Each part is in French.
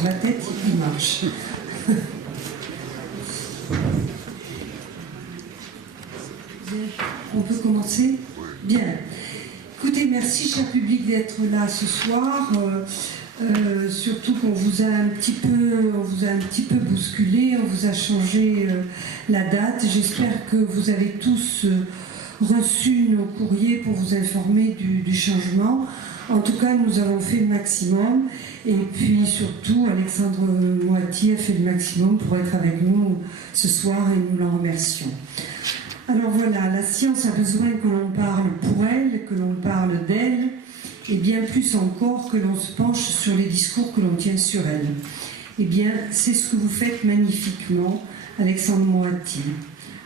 sur la tête, il marche. On peut commencer? Bien. Écoutez, merci cher public d'être là ce soir. Surtout qu'on vous a un petit peu bousculé, on vous a changé la date. J'espère que vous avez tous reçu nos courriers pour vous informer du changement. En tout cas, nous avons fait le maximum. Et puis surtout, Alexandre Moati a fait le maximum pour être avec nous ce soir et nous l'en remercions. Alors voilà, la science a besoin que l'on parle pour elle, que l'on parle d'elle, et bien plus encore que l'on se penche sur les discours que l'on tient sur elle. Eh bien, c'est ce que vous faites magnifiquement, Alexandre Moati.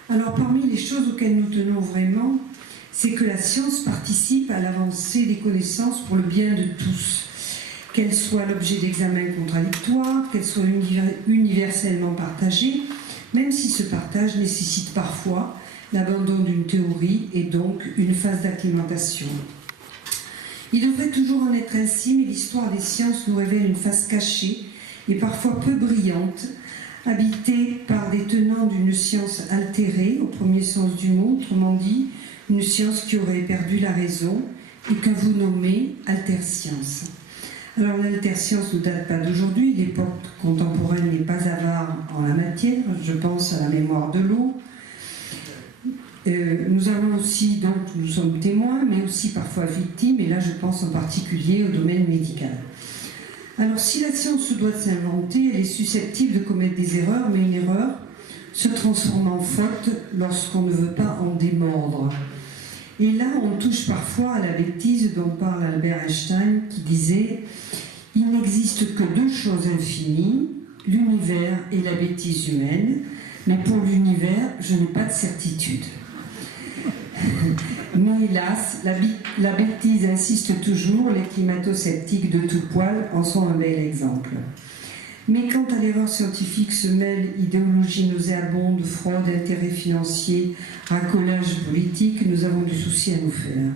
Alors, parmi les choses auxquelles nous tenons vraiment, c'est que la science participe à l'avancée des connaissances pour le bien de tous, qu'elle soit l'objet d'examens contradictoires, qu'elle soit universellement partagée, même si ce partage nécessite parfois l'abandon d'une théorie et donc une phase d'acclimatation. Il devrait toujours en être ainsi, mais l'histoire des sciences nous révèle une face cachée et parfois peu brillante, habitée par des tenants d'une science altérée, au premier sens du mot, autrement dit, une science qui aurait perdu la raison et que vous nommez alterscience. Alors l'alterscience ne date pas d'aujourd'hui, l'époque contemporaine n'est pas avare en la matière, je pense à la mémoire de l'eau. Nous avons aussi, donc, nous sommes témoins, mais aussi parfois victimes, et là je pense en particulier au domaine médical. Alors si la science se doit de s'inventer, elle est susceptible de commettre des erreurs, mais une erreur se transforme en faute lorsqu'on ne veut pas en démordre. Et là on touche parfois à la bêtise dont parle Albert Einstein, qui disait « Il n'existe que deux choses infinies, l'univers et la bêtise humaine, mais pour l'univers, je n'ai pas de certitude. » Mais hélas, la bêtise insiste toujours, les climato-sceptiques de tout poil en sont un bel exemple. Mais quand à l'erreur scientifique se mêlent idéologie nauséabonde, fraude, intérêts financiers, racolage politique, nous avons du souci à nous faire.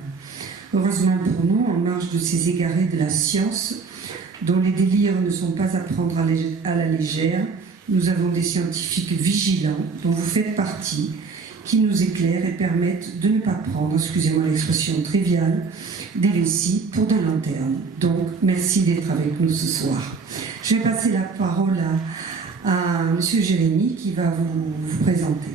Heureusement pour nous, en marge de ces égarés de la science, dont les délires ne sont pas à prendre à la légère, nous avons des scientifiques vigilants, dont vous faites partie, qui nous éclairent et permettent de ne pas prendre, excusez-moi l'expression triviale, des vessies pour de lanternes. Donc, merci d'être avec nous ce soir. Je vais passer la parole à M. Jérémy qui va vous présenter.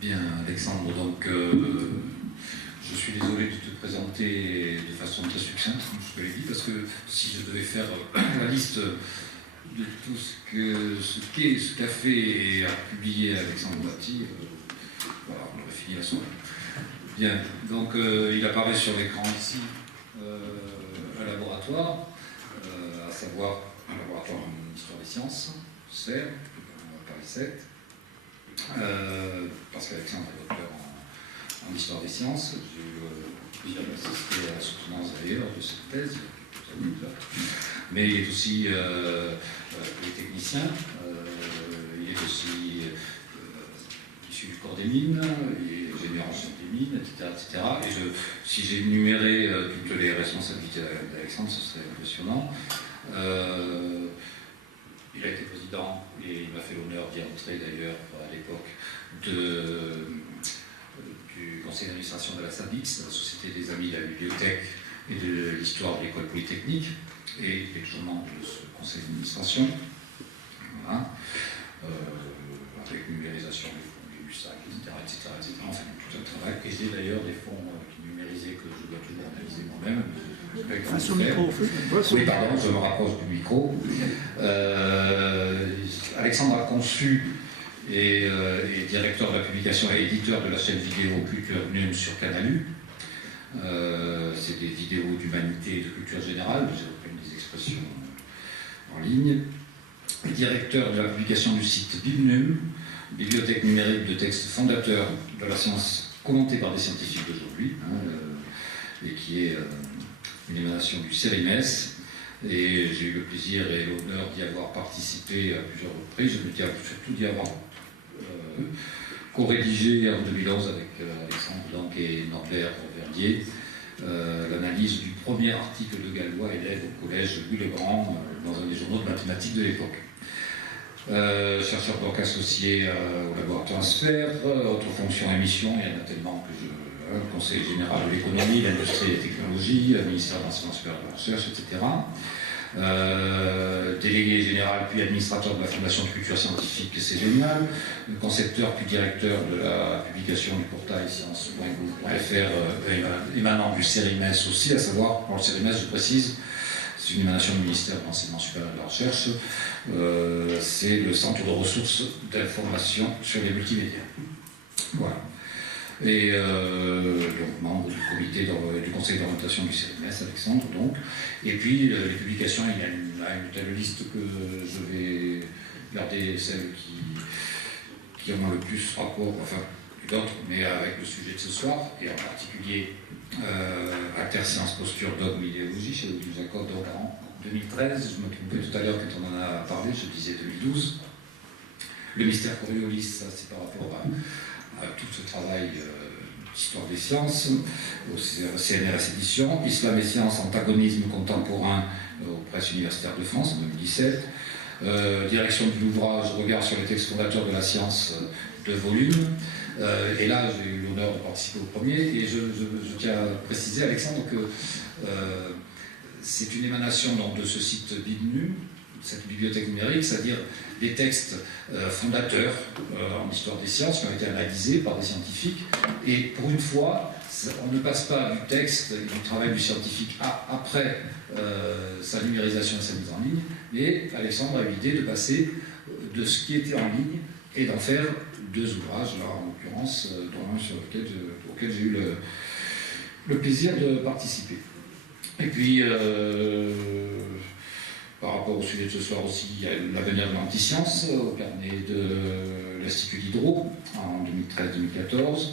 Bien, Alexandre, donc je suis désolé de te présenter de façon très succincte, comme je te l'ai dit, parce que si je devais faire la liste de tout ce qu'a fait et a publié Alexandre Moati, voilà, on aurait fini la soirée. Bien, donc il apparaît sur l'écran ici un laboratoire, à savoir un laboratoire en histoire des sciences, CERF, Paris 7, parce qu'Alexandre est docteur en histoire des sciences. J'ai eu plaisir d'assister à la soutenance d'ailleurs de cette thèse. Mais il est aussi polytechnicien, il est aussi issu du corps des mines, il est ingénieur en sciences des mines, etc. Et si j'ai énuméré toutes les responsabilités d'Alexandre, ce serait impressionnant. Il a été président, et il m'a fait l'honneur d'y entrer d'ailleurs à l'époque, du conseil d'administration de la SABIX, la Société des Amis de la Bibliothèque et de l'Histoire de l'École Polytechnique, et également de ce conseil d'administration, voilà. Avec numérisation des fonds du USAC, etc. Enfin, tout un travail. Et j'ai d'ailleurs des fonds numérisés que je dois toujours analyser moi-même. Oui, pardon, je me rapproche du micro. Alexandre a conçu et est directeur de la publication et éditeur de la chaîne vidéo Culture NUM sur Canalu. C'est des vidéos d'humanité et de culture générale, j'ai repris des expressions en ligne. Directeur de la publication du site BibNum, bibliothèque numérique de textes fondateurs de la science commentée par des scientifiques d'aujourd'hui, et qui est une émanation du CERIMES. Et j'ai eu le plaisir et l'honneur d'y avoir participé à plusieurs reprises, surtout d'y avoir co-rédigé en 2011 avec Alexandre donc, et Norbert Verdier l'analyse du premier article de Galois, élève au collège Louis-le-Grand, dans un des journaux de mathématiques de l'époque. Chercheur donc associé au laboratoire Sphère, autres fonctions et missions, il y en a tellement que je... Conseil général de l'économie, l'industrie et la technologie, ministère de l'enseignement supérieur de la recherche, etc. Délégué général puis administrateur de la Fondation de culture scientifique, c'est génial. Concepteur puis directeur de la publication du portail science.gouv.fr émanant du CERIMES aussi, à savoir, pour le CERIMES, je précise, c'est une émanation du ministère de l'enseignement supérieur de la recherche, c'est le centre de ressources d'information sur les multimédias. Voilà. Et donc membre du comité du conseil d'orientation du CERIMES, Alexandre donc. Et puis les publications, il y a une telle liste que je vais garder celles qui ont le plus rapport, enfin d'autres, mais avec le sujet de ce soir, et en particulier Intersciences, posture, dogme, idéologie, chez Odile Jacob, donc en 2013, je me trompais tout à l'heure quand on en a parlé, je disais 2012. Le mystère Coriolis, ça c'est par rapport à tout ce travail d'histoire des sciences, au CNRS Éditions, Islam et sciences, antagonisme contemporain aux presses universitaires de France en 2017, direction de l'ouvrage, regard sur les textes fondateurs de la science, 2 volumes, et là j'ai eu l'honneur de participer au premier, et je tiens à préciser, Alexandre, que c'est une émanation donc, de ce site BibNu, cette bibliothèque numérique, c'est-à-dire des textes fondateurs en histoire des sciences qui ont été analysés par des scientifiques. Et pour une fois, on ne passe pas du texte et du travail du scientifique après sa numérisation et sa mise en ligne, mais Alexandre a eu l'idée de passer de ce qui était en ligne et d'en faire 2 ouvrages, là en l'occurrence, dont un sur auquel j'ai eu le plaisir de participer. Et puis, par rapport au sujet de ce soir aussi, il y a l'avenir de l'antiscience au carnet de l'Institut Diderot en 2013-2014.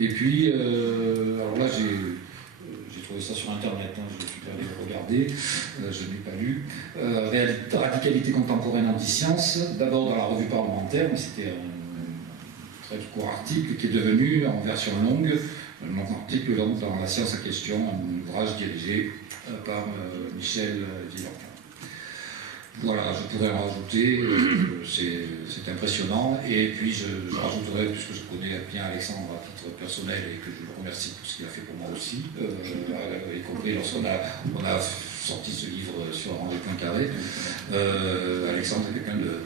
Et puis, alors là, j'ai trouvé ça sur Internet, hein, je suis allé le regarder, je ne l'ai pas lu. Radicalité contemporaine antiscience, d'abord dans la revue parlementaire, mais c'était un très court article qui est devenu en version longue, un article dans La science à question, un ouvrage dirigé par Michel Villon. Voilà, je pourrais en rajouter, c'est impressionnant. Et puis je rajouterai, puisque je connais bien Alexandre à titre personnel et que je le remercie pour ce qu'il a fait pour moi aussi, y compris lorsqu'on a sorti ce livre sur Henri Poincaré. Alexandre est quelqu'un de...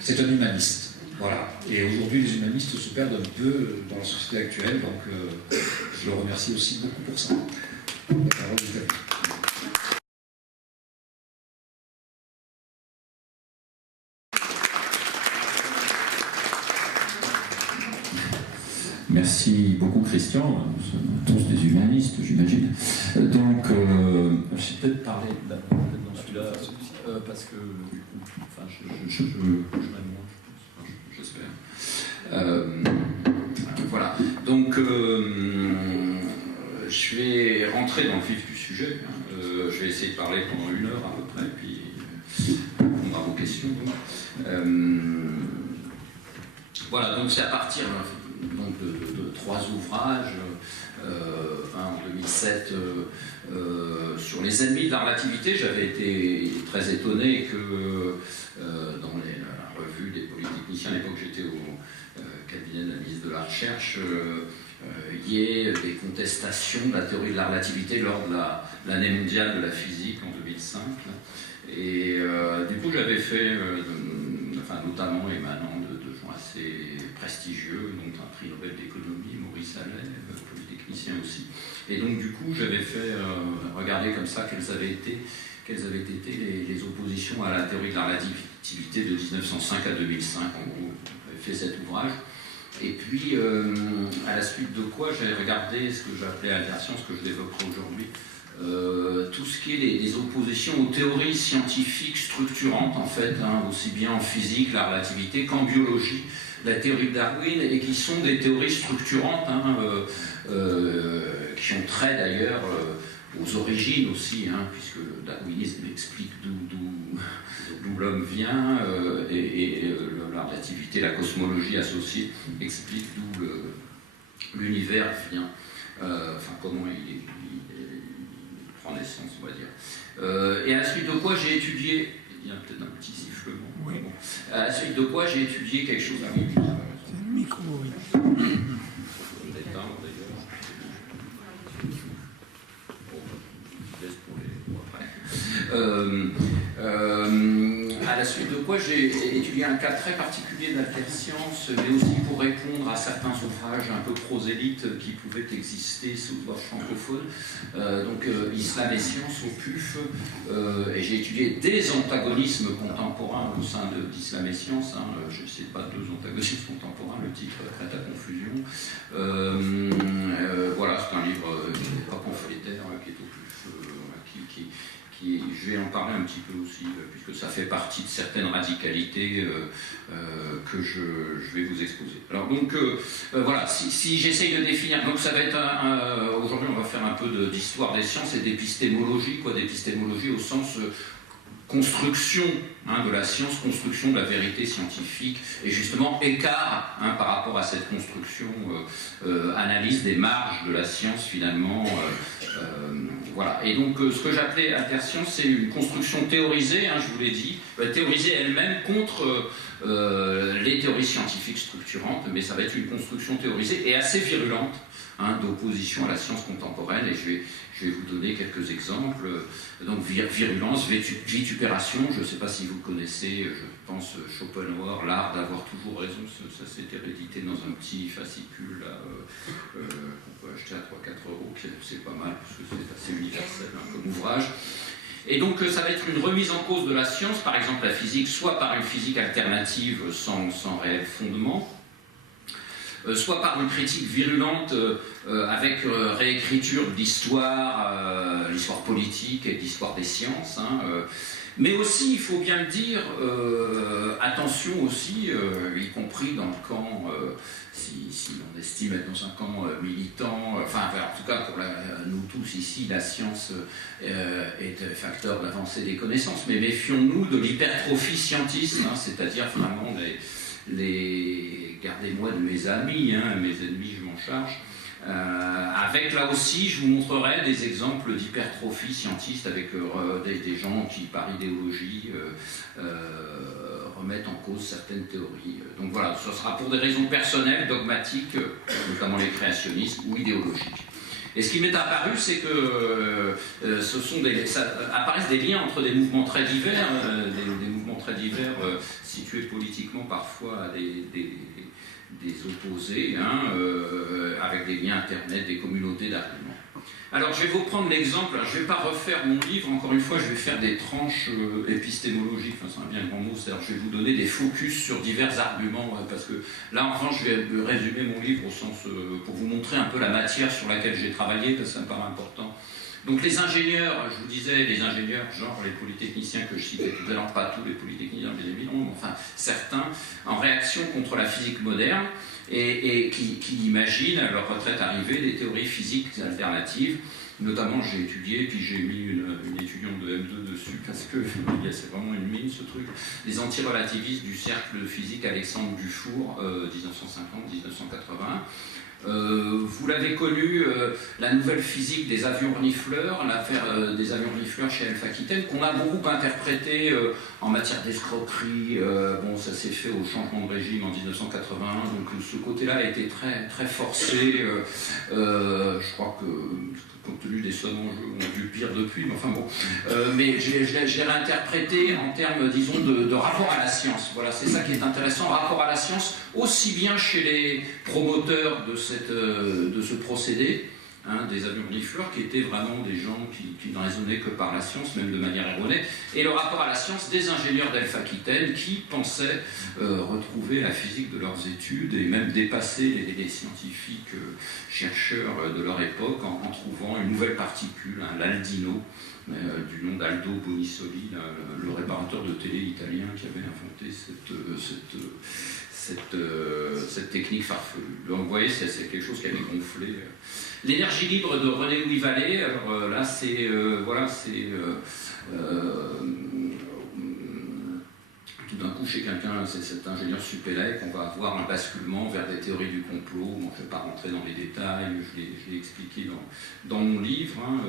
C'est un humaniste. Voilà. Et aujourd'hui, les humanistes se perdent un peu dans la société actuelle, donc je le remercie aussi beaucoup pour ça. Merci beaucoup Christian, nous sommes tous des humanistes j'imagine. Donc, je vais peut-être parler dans celui-là, parce que enfin, je j'espère. Voilà, donc je vais rentrer dans le vif du sujet, je vais essayer de parler pendant 1 heure à peu près, puis répondre à vos questions. Voilà, donc c'est à partir donc de 3 ouvrages, un en 2007 sur les ennemis de la relativité. J'avais été très étonné que dans la revue des polytechniciens, à l'époque j'étais au cabinet d'analyse de la recherche, il y ait des contestations de la théorie de la relativité lors de l'année mondiale de la physique en 2005. Et du coup j'avais fait, enfin, notamment émanant de gens assez prestigieux, donc un prix Nobel d'économie, Maurice Allais, polytechnicien aussi. Et donc du coup j'avais fait regarder comme ça quelles avaient été les oppositions à la théorie de la relativité de 1905 à 2005, en gros, j'avais fait cet ouvrage. Et puis, à la suite de quoi, j'avais regardé ce que j'appelais Alterscience, ce que je développerai aujourd'hui, tout ce qui est les oppositions aux théories scientifiques structurantes, en fait, hein, aussi bien en physique, la relativité, qu'en biologie, la théorie de Darwin, et qui sont des théories structurantes, hein, qui ont trait d'ailleurs aux origines aussi, hein, puisque le darwinisme explique d'où l'homme vient, et la relativité, la cosmologie associée explique d'où l'univers vient, enfin comment prend naissance, on va dire. Et à la suite de quoi j'ai étudié, il y a peut-être un petit sifflement, oui. Bon. À la suite de quoi j'ai étudié quelque chose à mon C'est le micro, oui. d'éteindre d'ailleurs. Bon, je laisse pour après. À la suite de quoi j'ai étudié un cas très particulier d'alterscience, mais aussi pour répondre à certains ouvrages un peu prosélytes qui pouvaient exister sous voie francophone. Donc Islam et sciences au PUF, et j'ai étudié des antagonismes contemporains au sein d'Islam et sciences. Je ne sais pas deux antagonismes contemporains, le titre prête à confusion. Voilà, c'est un livre pas pamphlétaire qui est au PUF, je vais en parler un petit peu aussi, puisque ça fait partie de certaines radicalités que je vais vous exposer. Alors donc, voilà, si j'essaye de définir, donc ça va être aujourd'hui on va faire un peu d'histoire des sciences et d'épistémologie, d'épistémologie au sens construction de la science, construction de la vérité scientifique, et justement écart par rapport à cette construction, analyse des marges de la science finalement. Voilà. Et donc ce que j'appelais alterscience, c'est une construction théorisée, je vous l'ai dit, théorisée elle-même contre les théories scientifiques structurantes, mais ça va être une construction théorisée et assez virulente d'opposition à la science contemporaine, et je vais vous donner quelques exemples. Donc virulence, vitupération, je ne sais pas si vous connaissez, je pense Schopenhauer, l'art d'avoir toujours raison, ça s'est hérédité dans un petit fascicule qu'on peut acheter à 3-4 euros, c'est pas mal, parce que c'est assez universel comme ouvrage. Et donc ça va être une remise en cause de la science, par exemple la physique, soit par une physique alternative sans réel fondement, soit par une critique virulente avec réécriture de l'histoire, l'histoire politique et l'histoire des sciences. Mais aussi, il faut bien le dire, attention aussi, y compris dans le camp, si on estime être dans un camp militant, enfin en tout cas pour nous tous ici, la science est un facteur d'avancée des connaissances, mais méfions-nous de l'hypertrophie scientiste, c'est-à-dire vraiment gardez-moi de mes amis, mes ennemis je m'en charge. Avec là aussi, je vous montrerai des exemples d'hypertrophie scientiste avec des gens qui, par idéologie, remettent en cause certaines théories. Donc voilà, ce sera pour des raisons personnelles, dogmatiques, notamment les créationnistes, ou idéologiques. Et ce qui m'est apparu, c'est que apparaissent des liens entre des mouvements très divers, des mouvements très divers situés politiquement parfois à des opposés, avec des liens Internet, des communautés d'arguments. Alors je vais vous prendre l'exemple, je ne vais pas refaire mon livre, encore une fois je vais faire des tranches épistémologiques, c'est un bien grand mot, c'est-à-dire je vais vous donner des focus sur divers arguments, parce que là en revanche je vais résumer mon livre au sens, pour vous montrer un peu la matière sur laquelle j'ai travaillé, parce que ça me paraît important. Donc les ingénieurs, je vous disais, les ingénieurs, genre les polytechniciens que je citais tout à l'heure, pas tous les polytechniciens, bien évidemment, mais enfin certains, en réaction contre la physique moderne, et qui imaginent à leur retraite arrivée des théories physiques alternatives. Notamment, j'ai étudié, puis j'ai mis une étudiante de M2 dessus, parce que c'est vraiment une mine ce truc, les antirelativistes du cercle de physique Alexandre Dufour, 1950-1980. Vous l'avez connu, la nouvelle physique des avions renifleurs, l'affaire des avions renifleurs chez Alpha Aquitaine, qu'on a beaucoup interprété en matière d'escroquerie. Ça s'est fait au changement de régime en 1981, donc ce côté-là a été très, très forcé. Je crois que, compte tenu des sommes en jeu, on a vu pire depuis, mais enfin bon. Mais je l'ai réinterprété en termes, disons, de rapport à la science. Voilà, c'est ça qui est intéressant, rapport à la science, aussi bien chez les promoteurs de ce procédé, des avions renifleurs, qui étaient vraiment des gens qui ne raisonnaient que par la science, même de manière erronée, et le rapport à la science des ingénieurs d'Alpha Aquitaine qui pensaient retrouver la physique de leurs études et même dépasser les scientifiques chercheurs de leur époque en trouvant une nouvelle particule, l'aldino, du nom d'Aldo Bonisoli, le réparateur de télé italien qui avait inventé cette technique farfelue. Donc vous voyez, c'est quelque chose qui avait gonflé. L'énergie libre de René-Louis Vallée, alors là c'est tout d'un coup, chez quelqu'un, c'est cet ingénieur Supélec, on va avoir un basculement vers des théories du complot. Bon, je ne vais pas rentrer dans les détails, je l'ai expliqué dans mon livre. Hein,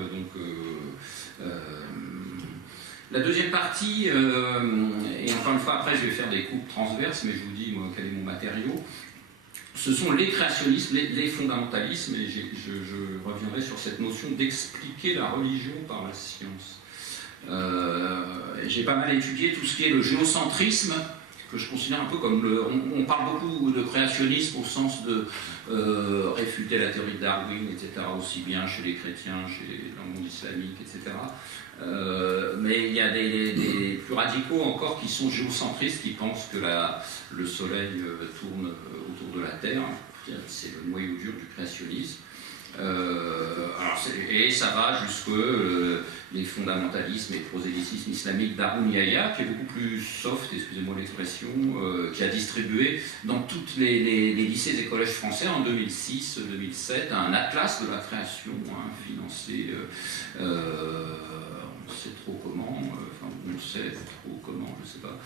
la deuxième partie, et encore une fois, après, je vais faire des coupes transverses, mais je vous dis, moi, quel est mon matériau. Ce sont les créationnismes, les fondamentalismes, et je reviendrai sur cette notion d'expliquer la religion par la science. J'ai pas mal étudié tout ce qui est le géocentrisme, que je considère un peu comme on parle beaucoup de créationnisme au sens de réfuter la théorie de Darwin, etc., aussi bien chez les chrétiens, dans le monde islamique, etc. Mais il y a des plus radicaux encore qui sont géocentristes, qui pensent que le soleil tourne autour de la Terre. C'est le noyau dur du créationnisme. Et ça va jusque les fondamentalismes et prosélytisme islamique d'Haroun Yahya, qui est beaucoup plus soft, excusez-moi l'expression, qui a distribué dans tous les lycées et collèges français en 2006-2007 un atlas de la création, hein, financé, on sait trop comment, on sait trop comment, je sais pas.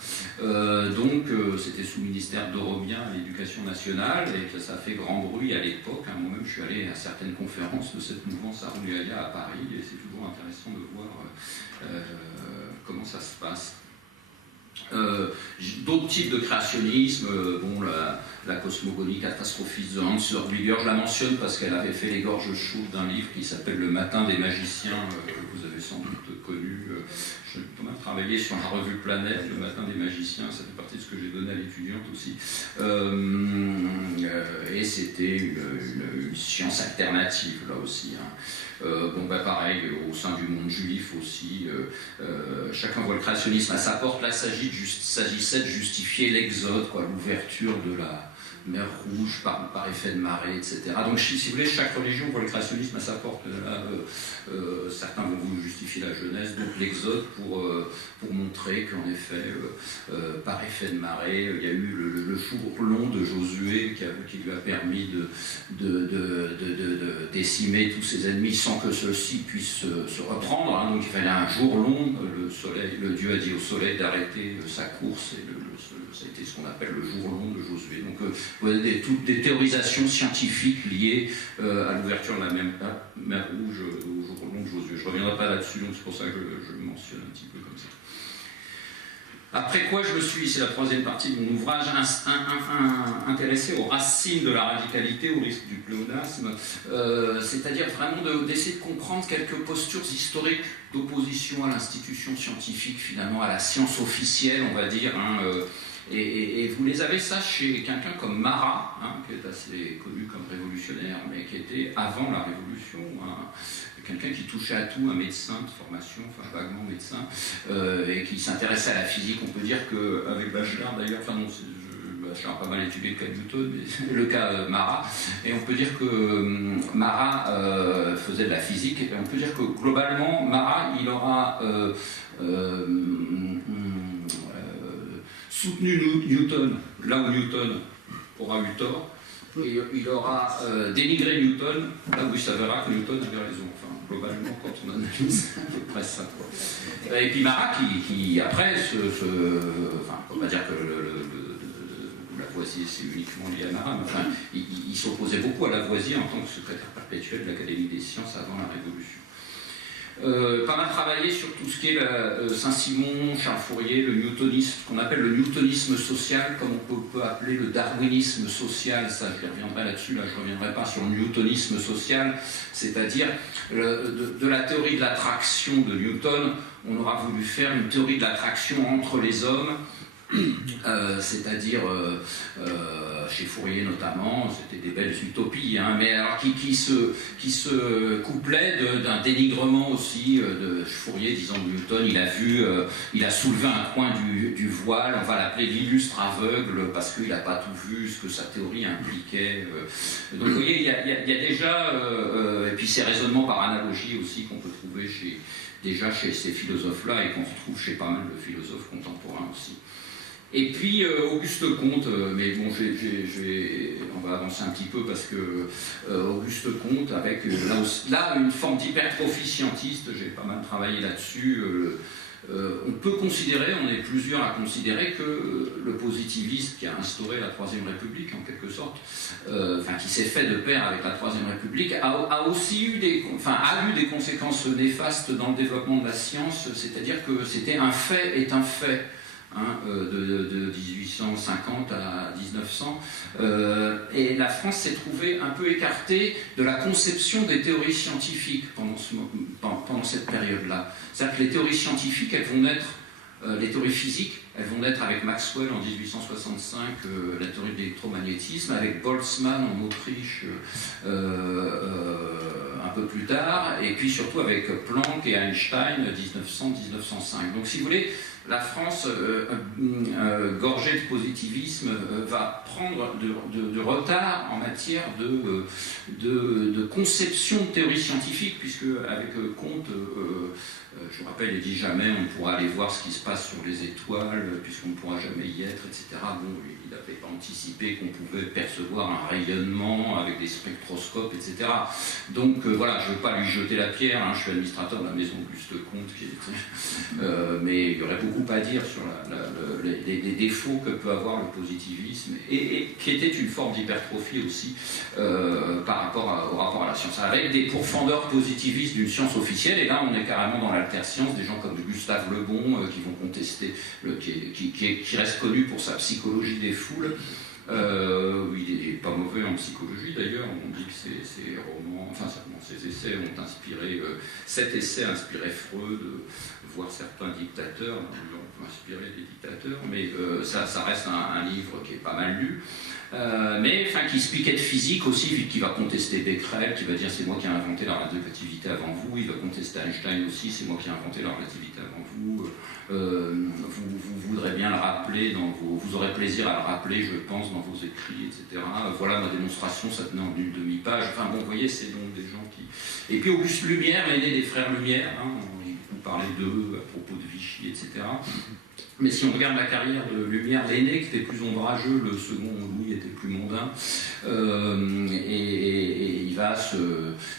Donc c'était sous le ministère d'Orobien à l'Éducation nationale, et que ça a fait grand bruit à l'époque. Hein. Moi-même, je suis allé à certaines conférences de cette mouvance Haroun Yahya à Paris, et c'est toujours intéressant de voir comment ça se passe. D'autres types de créationnisme, la cosmogonie catastrophiste de Hans Hörbiger, je la mentionne parce qu'elle avait fait les gorges chaudes d'un livre qui s'appelle Le Matin des magiciens, que vous avez sans doute connu. J'ai quand même travaillé sur la revue Planète, Le Matin des magiciens, ça fait partie de ce que j'ai donné à l'étudiante aussi. Et c'était une science alternative, là aussi. Hein. Pareil, au sein du monde juif aussi, chacun voit le créationnisme à sa porte. Là, s'agissait de justifier l'exode, l'ouverture de la mer Rouge par effet de marée, etc. Donc, si vous voulez, chaque religion voit le créationnisme à sa porte. Là, certains vont vous justifier la Genèse, donc l'exode, pour montrer qu'en effet, par effet de marée, il y a eu le jour long de Josué qui lui a permis de décimer tous ses ennemis sans que ceux-ci puissent se reprendre. Hein. Donc il fallait un jour long, le Dieu a dit au soleil d'arrêter sa course, et ça a été ce qu'on appelle le jour long de Josué. Donc vous avez toutes des théorisations scientifiques liées à l'ouverture de la mer Rouge au jour long de Josué. Je ne reviendrai pas là-dessus, donc c'est pour ça que je le mentionne un petit peu comme ça. Après quoi, je me suis, c'est la troisième partie de mon ouvrage, intéressé aux racines de la radicalité, au risque du pléonasme, c'est-à-dire vraiment d'essayer de comprendre quelques postures historiques d'opposition à l'institution scientifique, finalement à la science officielle, on va dire. Hein, et vous les avez ça chez quelqu'un comme Marat, hein, qui est assez connu comme révolutionnaire, mais qui était avant la Révolution, hein, quelqu'un qui touchait à tout, un médecin de formation, enfin vaguement médecin, et qui s'intéressait à la physique. On peut dire qu'avec Bachelard d'ailleurs, enfin non, Bachelard a pas mal étudié le cas de Newton, mais le cas Marat, et on peut dire que Marat faisait de la physique, et on peut dire que globalement, Marat, il aura soutenu Newton, là où Newton aura eu tort, et il aura dénigré Newton, là où il s'avérera que Newton avait raison. Enfin, globalement, quand on analyse, c'est à peu près ça. Et puis Marat, qui après, enfin, on ne peut pas dire que Lavoisier c'est uniquement lié à Marat, mais enfin, il s'opposait beaucoup à Lavoisier en tant que secrétaire perpétuel de l'Académie des sciences avant la Révolution. Pas mal travaillé sur tout ce qui est Saint-Simon, Charles Fourier, le newtonisme, ce qu'on appelle le newtonisme social, comme on peut appeler le darwinisme social. Ça, je reviendrai là-dessus, là je ne reviendrai pas sur le newtonisme social, c'est-à-dire de la théorie de l'attraction de Newton, on aura voulu faire une théorie de l'attraction entre les hommes, c'est-à-dire chez Fourier notamment, c'était des belles utopies, hein, mais alors qui se couplait d'un dénigrement aussi de Fourier disant de Newton, il a soulevé un coin du voile, on va l'appeler l'illustre aveugle parce qu'il n'a pas tout vu, ce que sa théorie impliquait. Donc vous voyez, il y a déjà, et puis ces raisonnements par analogie aussi qu'on peut trouver déjà chez ces philosophes-là et qu'on retrouve chez pas mal de philosophes contemporains aussi. Et puis Auguste Comte, mais bon, on va avancer un petit peu parce que Auguste Comte, avec là une forme d'hypertrophie scientiste, j'ai pas mal travaillé là-dessus, on peut considérer, on est plusieurs à considérer que le positivisme qui a instauré la Troisième République, en quelque sorte, qui s'est fait de pair avec la Troisième République, a aussi eu des conséquences néfastes dans le développement de la science, c'est-à-dire que c'était un fait est un fait. De 1850 à 1900, et la France s'est trouvée un peu écartée de la conception des théories scientifiques pendant cette période-là. C'est-à-dire que les théories scientifiques, elles vont naître, les théories physiques, elles vont naître avec Maxwell en 1865, la théorie de l'électromagnétisme, avec Boltzmann en Autriche un peu plus tard, et puis surtout avec Planck et Einstein 1900-1905. Donc si vous voulez, la France, gorgée de positivisme, va prendre de retard en matière de conception de théorie scientifique, puisque avec Comte, je vous rappelle, il dit jamais on pourra aller voir ce qui se passe sur les étoiles, puisqu'on ne pourra jamais y être, etc. Bon, il n'avait pas anticipé qu'on pouvait percevoir un rayonnement avec des spectroscopes, etc. Donc voilà, je ne veux pas lui jeter la pierre, je suis administrateur de la maison Auguste Comte, mais il y aurait beaucoup à dire sur les défauts que peut avoir le positivisme, et qui était une forme d'hypertrophie aussi par rapport au rapport à la science, avec des pourfendeurs positivistes d'une science officielle, et là on est carrément dans l'alterscience, des gens comme Gustave Le Bon qui vont contester, qui reste connu pour sa psychologie des foules. Il n'est pas mauvais en psychologie d'ailleurs, on dit que ses romans, ses essais ont inspiré, cet essai a inspiré Freud, voire certains dictateurs, on peut inspirer des dictateurs, mais ça reste un livre qui est pas mal lu. Mais qui se piquait de physique aussi, qui va contester Becquerel, qui va dire c'est moi qui ai inventé la relativité avant vous, il va contester Einstein aussi, c'est moi qui ai inventé la relativité avant vous. Vous voudrez bien le rappeler, vous aurez plaisir à le rappeler, je pense, dans vos écrits, etc. Voilà ma démonstration, ça tenait en une demi-page. Enfin bon, vous voyez, c'est donc des gens qui... Et puis Auguste Lumière, l'aîné des frères Lumière, on parlait d'eux à propos de Vichy, etc. Mais si on regarde la carrière de Lumière, l'aîné qui était plus ombrageux, le second, Louis, était plus mondain, et il va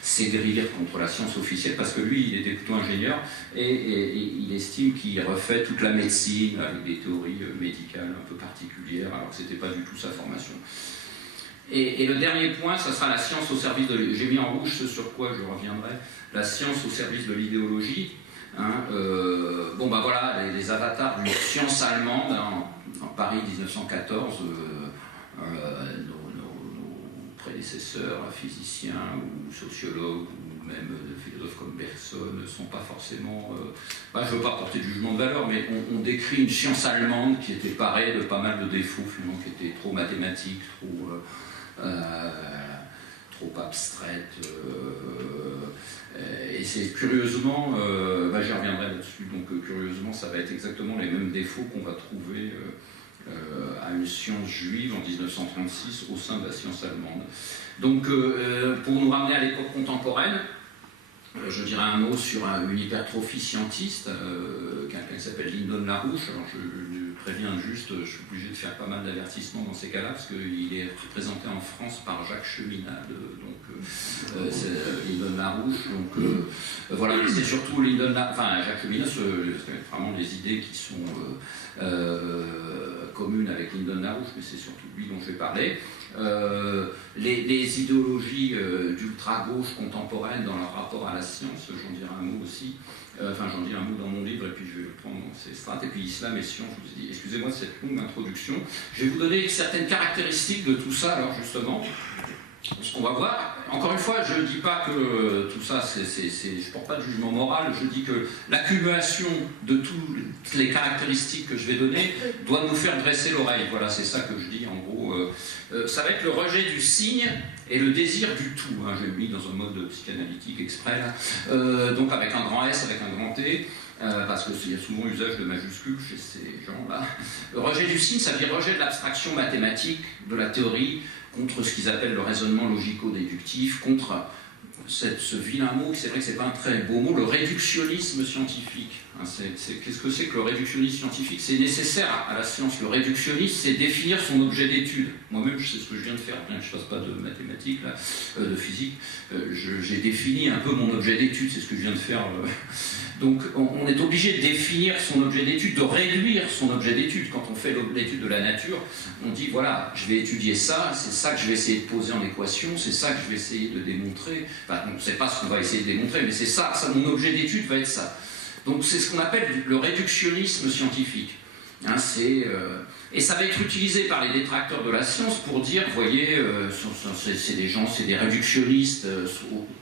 s'aigrir contre la science officielle, parce que lui, il était plutôt ingénieur, et il estime qu'il refait toute la médecine avec des théories médicales un peu particulières, alors que ce n'était pas du tout sa formation. Et le dernier point, ça sera la science au service de... J'ai mis en rouge ce sur quoi je reviendrai, la science au service de l'idéologie. Voilà, les avatars d'une science allemande en Paris 1914, nos prédécesseurs, physiciens ou sociologues ou même philosophes comme Bergson ne sont pas forcément... je ne veux pas porter de jugement de valeur, mais on décrit une science allemande qui était parée de pas mal de défauts, finalement, qui était trop mathématique, trop abstraite. Et c'est curieusement, j'y reviendrai là-dessus, donc curieusement ça va être exactement les mêmes défauts qu'on va trouver à une science juive en 1936 au sein de la science allemande. Donc pour nous ramener à l'époque contemporaine, je dirais un mot sur une hypertrophie scientiste, quelqu'un qui s'appelle Lyndon LaRouche. Alors je préviens juste, je suis obligé de faire pas mal d'avertissements dans ces cas-là, parce qu'il est représenté en France par Jacques Cheminade, c'est Lyndon LaRouche. Voilà, c'est surtout Jacques Cheminade, c'est vraiment les idées qui sont communes avec Lyndon LaRouche, mais c'est surtout lui dont je vais parler. Les idéologies d'ultra-gauche contemporaines dans leur rapport à la science, j'en dirai un mot aussi, j'en dis un mot dans mon livre et puis je vais le prendre dans ces strates, et puis islam et science, je vous ai dit, excusez-moi de cette longue introduction, je vais vous donner certaines caractéristiques de tout ça, alors justement, ce qu'on va voir. Encore une fois, je ne dis pas que tout ça, je ne porte pas de jugement moral, je dis que l'accumulation de toutes les caractéristiques que je vais donner doit nous faire dresser l'oreille. Voilà, c'est ça que je dis en gros. Ça va être le rejet du signe et le désir du tout. Je l'ai mis dans un mode psychanalytique exprès, là. Donc avec un grand S, avec un grand T. Parce qu'il y a souvent usage de majuscules chez ces gens-là. Le rejet du signe, ça veut dire rejet de l'abstraction mathématique, de la théorie, contre ce qu'ils appellent le raisonnement logico-déductif, contre ce vilain mot, c'est vrai que c'est pas un très beau mot, le réductionnisme scientifique. Qu'est-ce que c'est que le réductionnisme scientifique? C'est nécessaire à la science. Le réductionnisme, c'est définir son objet d'étude. Moi-même, je sais ce que je viens de faire, bien que je ne fasse pas de mathématiques, de physique. J'ai défini un peu mon objet d'étude, c'est ce que je viens de faire Donc on est obligé de définir son objet d'étude, de réduire son objet d'étude. Quand on fait l'étude de la nature, on dit voilà, je vais étudier ça, c'est ça que je vais essayer de poser en équation, c'est ça que je vais essayer de démontrer. Enfin, on ne sait pas ce qu'on va essayer de démontrer, mais c'est ça, mon objet d'étude va être ça. Donc c'est ce qu'on appelle le réductionnisme scientifique. Hein, et ça va être utilisé par les détracteurs de la science pour dire, vous voyez, c'est des gens, c'est des réductionnistes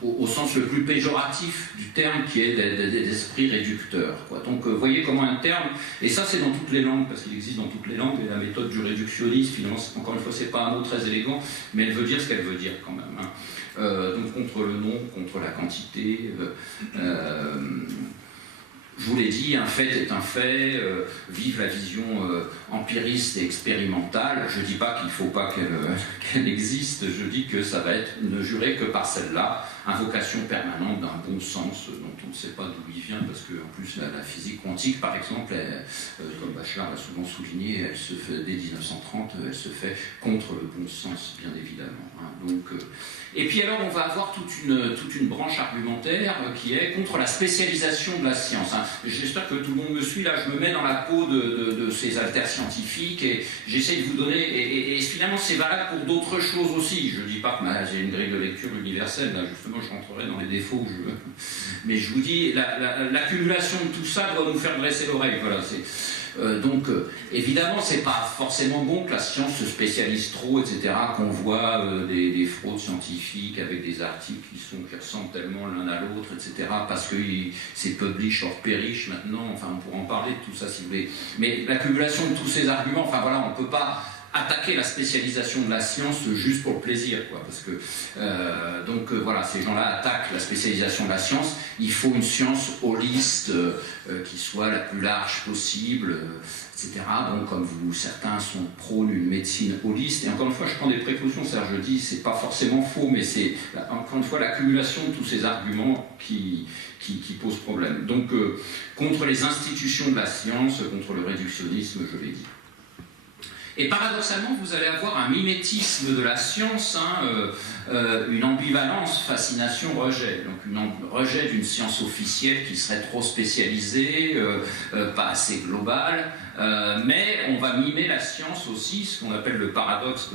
au sens le plus péjoratif du terme, qui est d'esprit réducteur, quoi. Donc vous voyez comment un terme, et ça c'est dans toutes les langues, parce qu'il existe dans toutes les langues, et la méthode du réductionnisme, finalement, encore une fois, c'est pas un mot très élégant, mais elle veut dire ce qu'elle veut dire quand même. Hein. Donc contre le nombre, contre la quantité. Je vous l'ai dit, un fait est un fait, vive la vision empiriste et expérimentale. Je ne dis pas qu'il ne faut pas qu'elle existe, je dis que ça va être ne jurer que par celle-là, invocation permanente d'un bon sens dont on ne sait pas d'où il vient, parce qu'en plus la physique quantique, par exemple, comme Bachelard l'a souvent souligné, elle se fait, dès 1930, elle se fait contre le bon sens, bien évidemment. Hein. Donc, et puis alors on va avoir toute une branche argumentaire qui est contre la spécialisation de la science. Hein. J'espère que tout le monde me suit, là je me mets dans la peau de ces alterscientifiques et j'essaie de vous donner, et finalement c'est valable pour d'autres choses aussi. Je ne dis pas que j'ai une grille de lecture universelle, là justement je rentrerai dans les défauts, mais je vous dis, l'accumulation de tout ça doit nous faire dresser l'oreille, voilà, donc, évidemment, c'est pas forcément bon que la science se spécialise trop, etc., qu'on voit des fraudes scientifiques avec des articles qui ressemblent tellement l'un à l'autre, etc., parce que c'est publish or perish maintenant, enfin, on pourra en parler de tout ça si vous voulez. Mais l'accumulation de tous ces arguments, enfin voilà, on ne peut pas attaquer la spécialisation de la science juste pour le plaisir, quoi, parce que voilà, ces gens-là attaquent la spécialisation de la science. Il faut une science holiste qui soit la plus large possible, etc. Donc, comme certains sont prônent une médecine holiste, et encore une fois, je prends des précautions, c'est-à-dire je dis, c'est pas forcément faux, mais c'est encore une fois l'accumulation de tous ces arguments qui pose problème. Donc, contre les institutions de la science, contre le réductionnisme, je l'ai dit. Et paradoxalement, vous allez avoir un mimétisme de la science, une ambivalence, fascination, rejet. Donc un rejet d'une science officielle qui serait trop spécialisée, pas assez globale, mais on va mimer la science aussi, ce qu'on appelle le paradoxe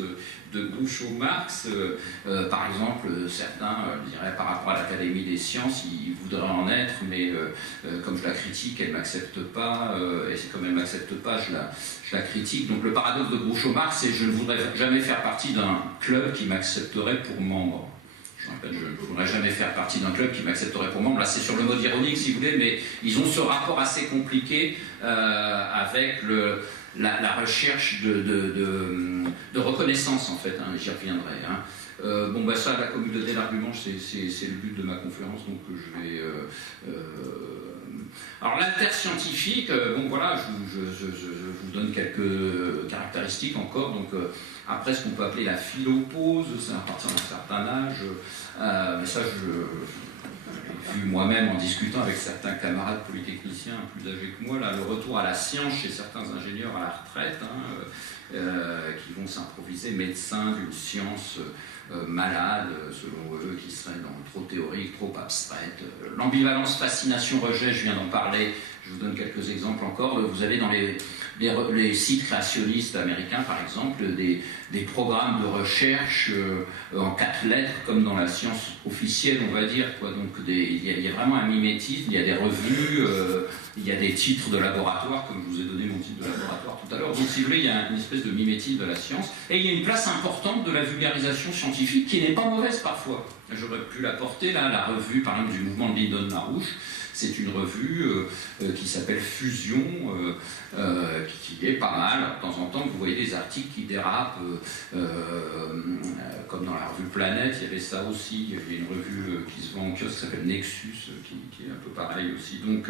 de Groucho-Marx. Par exemple, certains diraient par rapport à l'Académie des sciences, ils voudraient en être, mais comme je la critique, elle ne m'accepte pas, et comme elle ne m'accepte pas, je la critique. Donc le paradoxe de Groucho-Marx, c'est je ne voudrais jamais faire partie d'un club qui m'accepterait pour membre. Je rappelle, je ne voudrais jamais faire partie d'un club qui m'accepterait pour membre. Là, c'est sur le mode ironique, si vous voulez, mais ils ont ce rapport assez compliqué avec la recherche de reconnaissance, en fait, hein, j'y reviendrai. Hein. Ça, la communauté d'arguments, c'est le but de ma conférence, donc je vais... Alors, l'interscientifique, voilà, je vous donne quelques caractéristiques encore, donc... Après, ce qu'on peut appeler la philopause, c'est à partir d'un certain âge, mais ça, j'ai vu moi-même en discutant avec certains camarades polytechniciens plus âgés que moi, là, le retour à la science chez certains ingénieurs à la retraite, qui vont s'improviser médecins d'une science malade, selon eux, qui serait trop théorique, trop abstraite. L'ambivalence, fascination, rejet, je viens d'en parler, je vous donne quelques exemples encore. Vous avez dans les sites créationnistes américains, par exemple, des programmes de recherche en 4 lettres, comme dans la science officielle, on va dire, quoi. Donc il y a vraiment un mimétisme, il y a des revues, il y a des titres de laboratoire, comme je vous ai donné mon titre de laboratoire tout à l'heure. Donc si vous voulez, il y a une espèce de mimétisme de la science, et il y a une place importante de la vulgarisation scientifique, qui n'est pas mauvaise parfois. J'aurais pu l'apporter, là, la revue, par exemple, du mouvement de Lyndon LaRouche. C'est une revue qui s'appelle Fusion, qui est pas mal. De temps en temps, vous voyez des articles qui dérapent, comme dans la revue Planète, il y avait ça aussi. Il y avait une revue qui se vend en kiosque qui s'appelle Nexus, qui est un peu pareil aussi. Donc,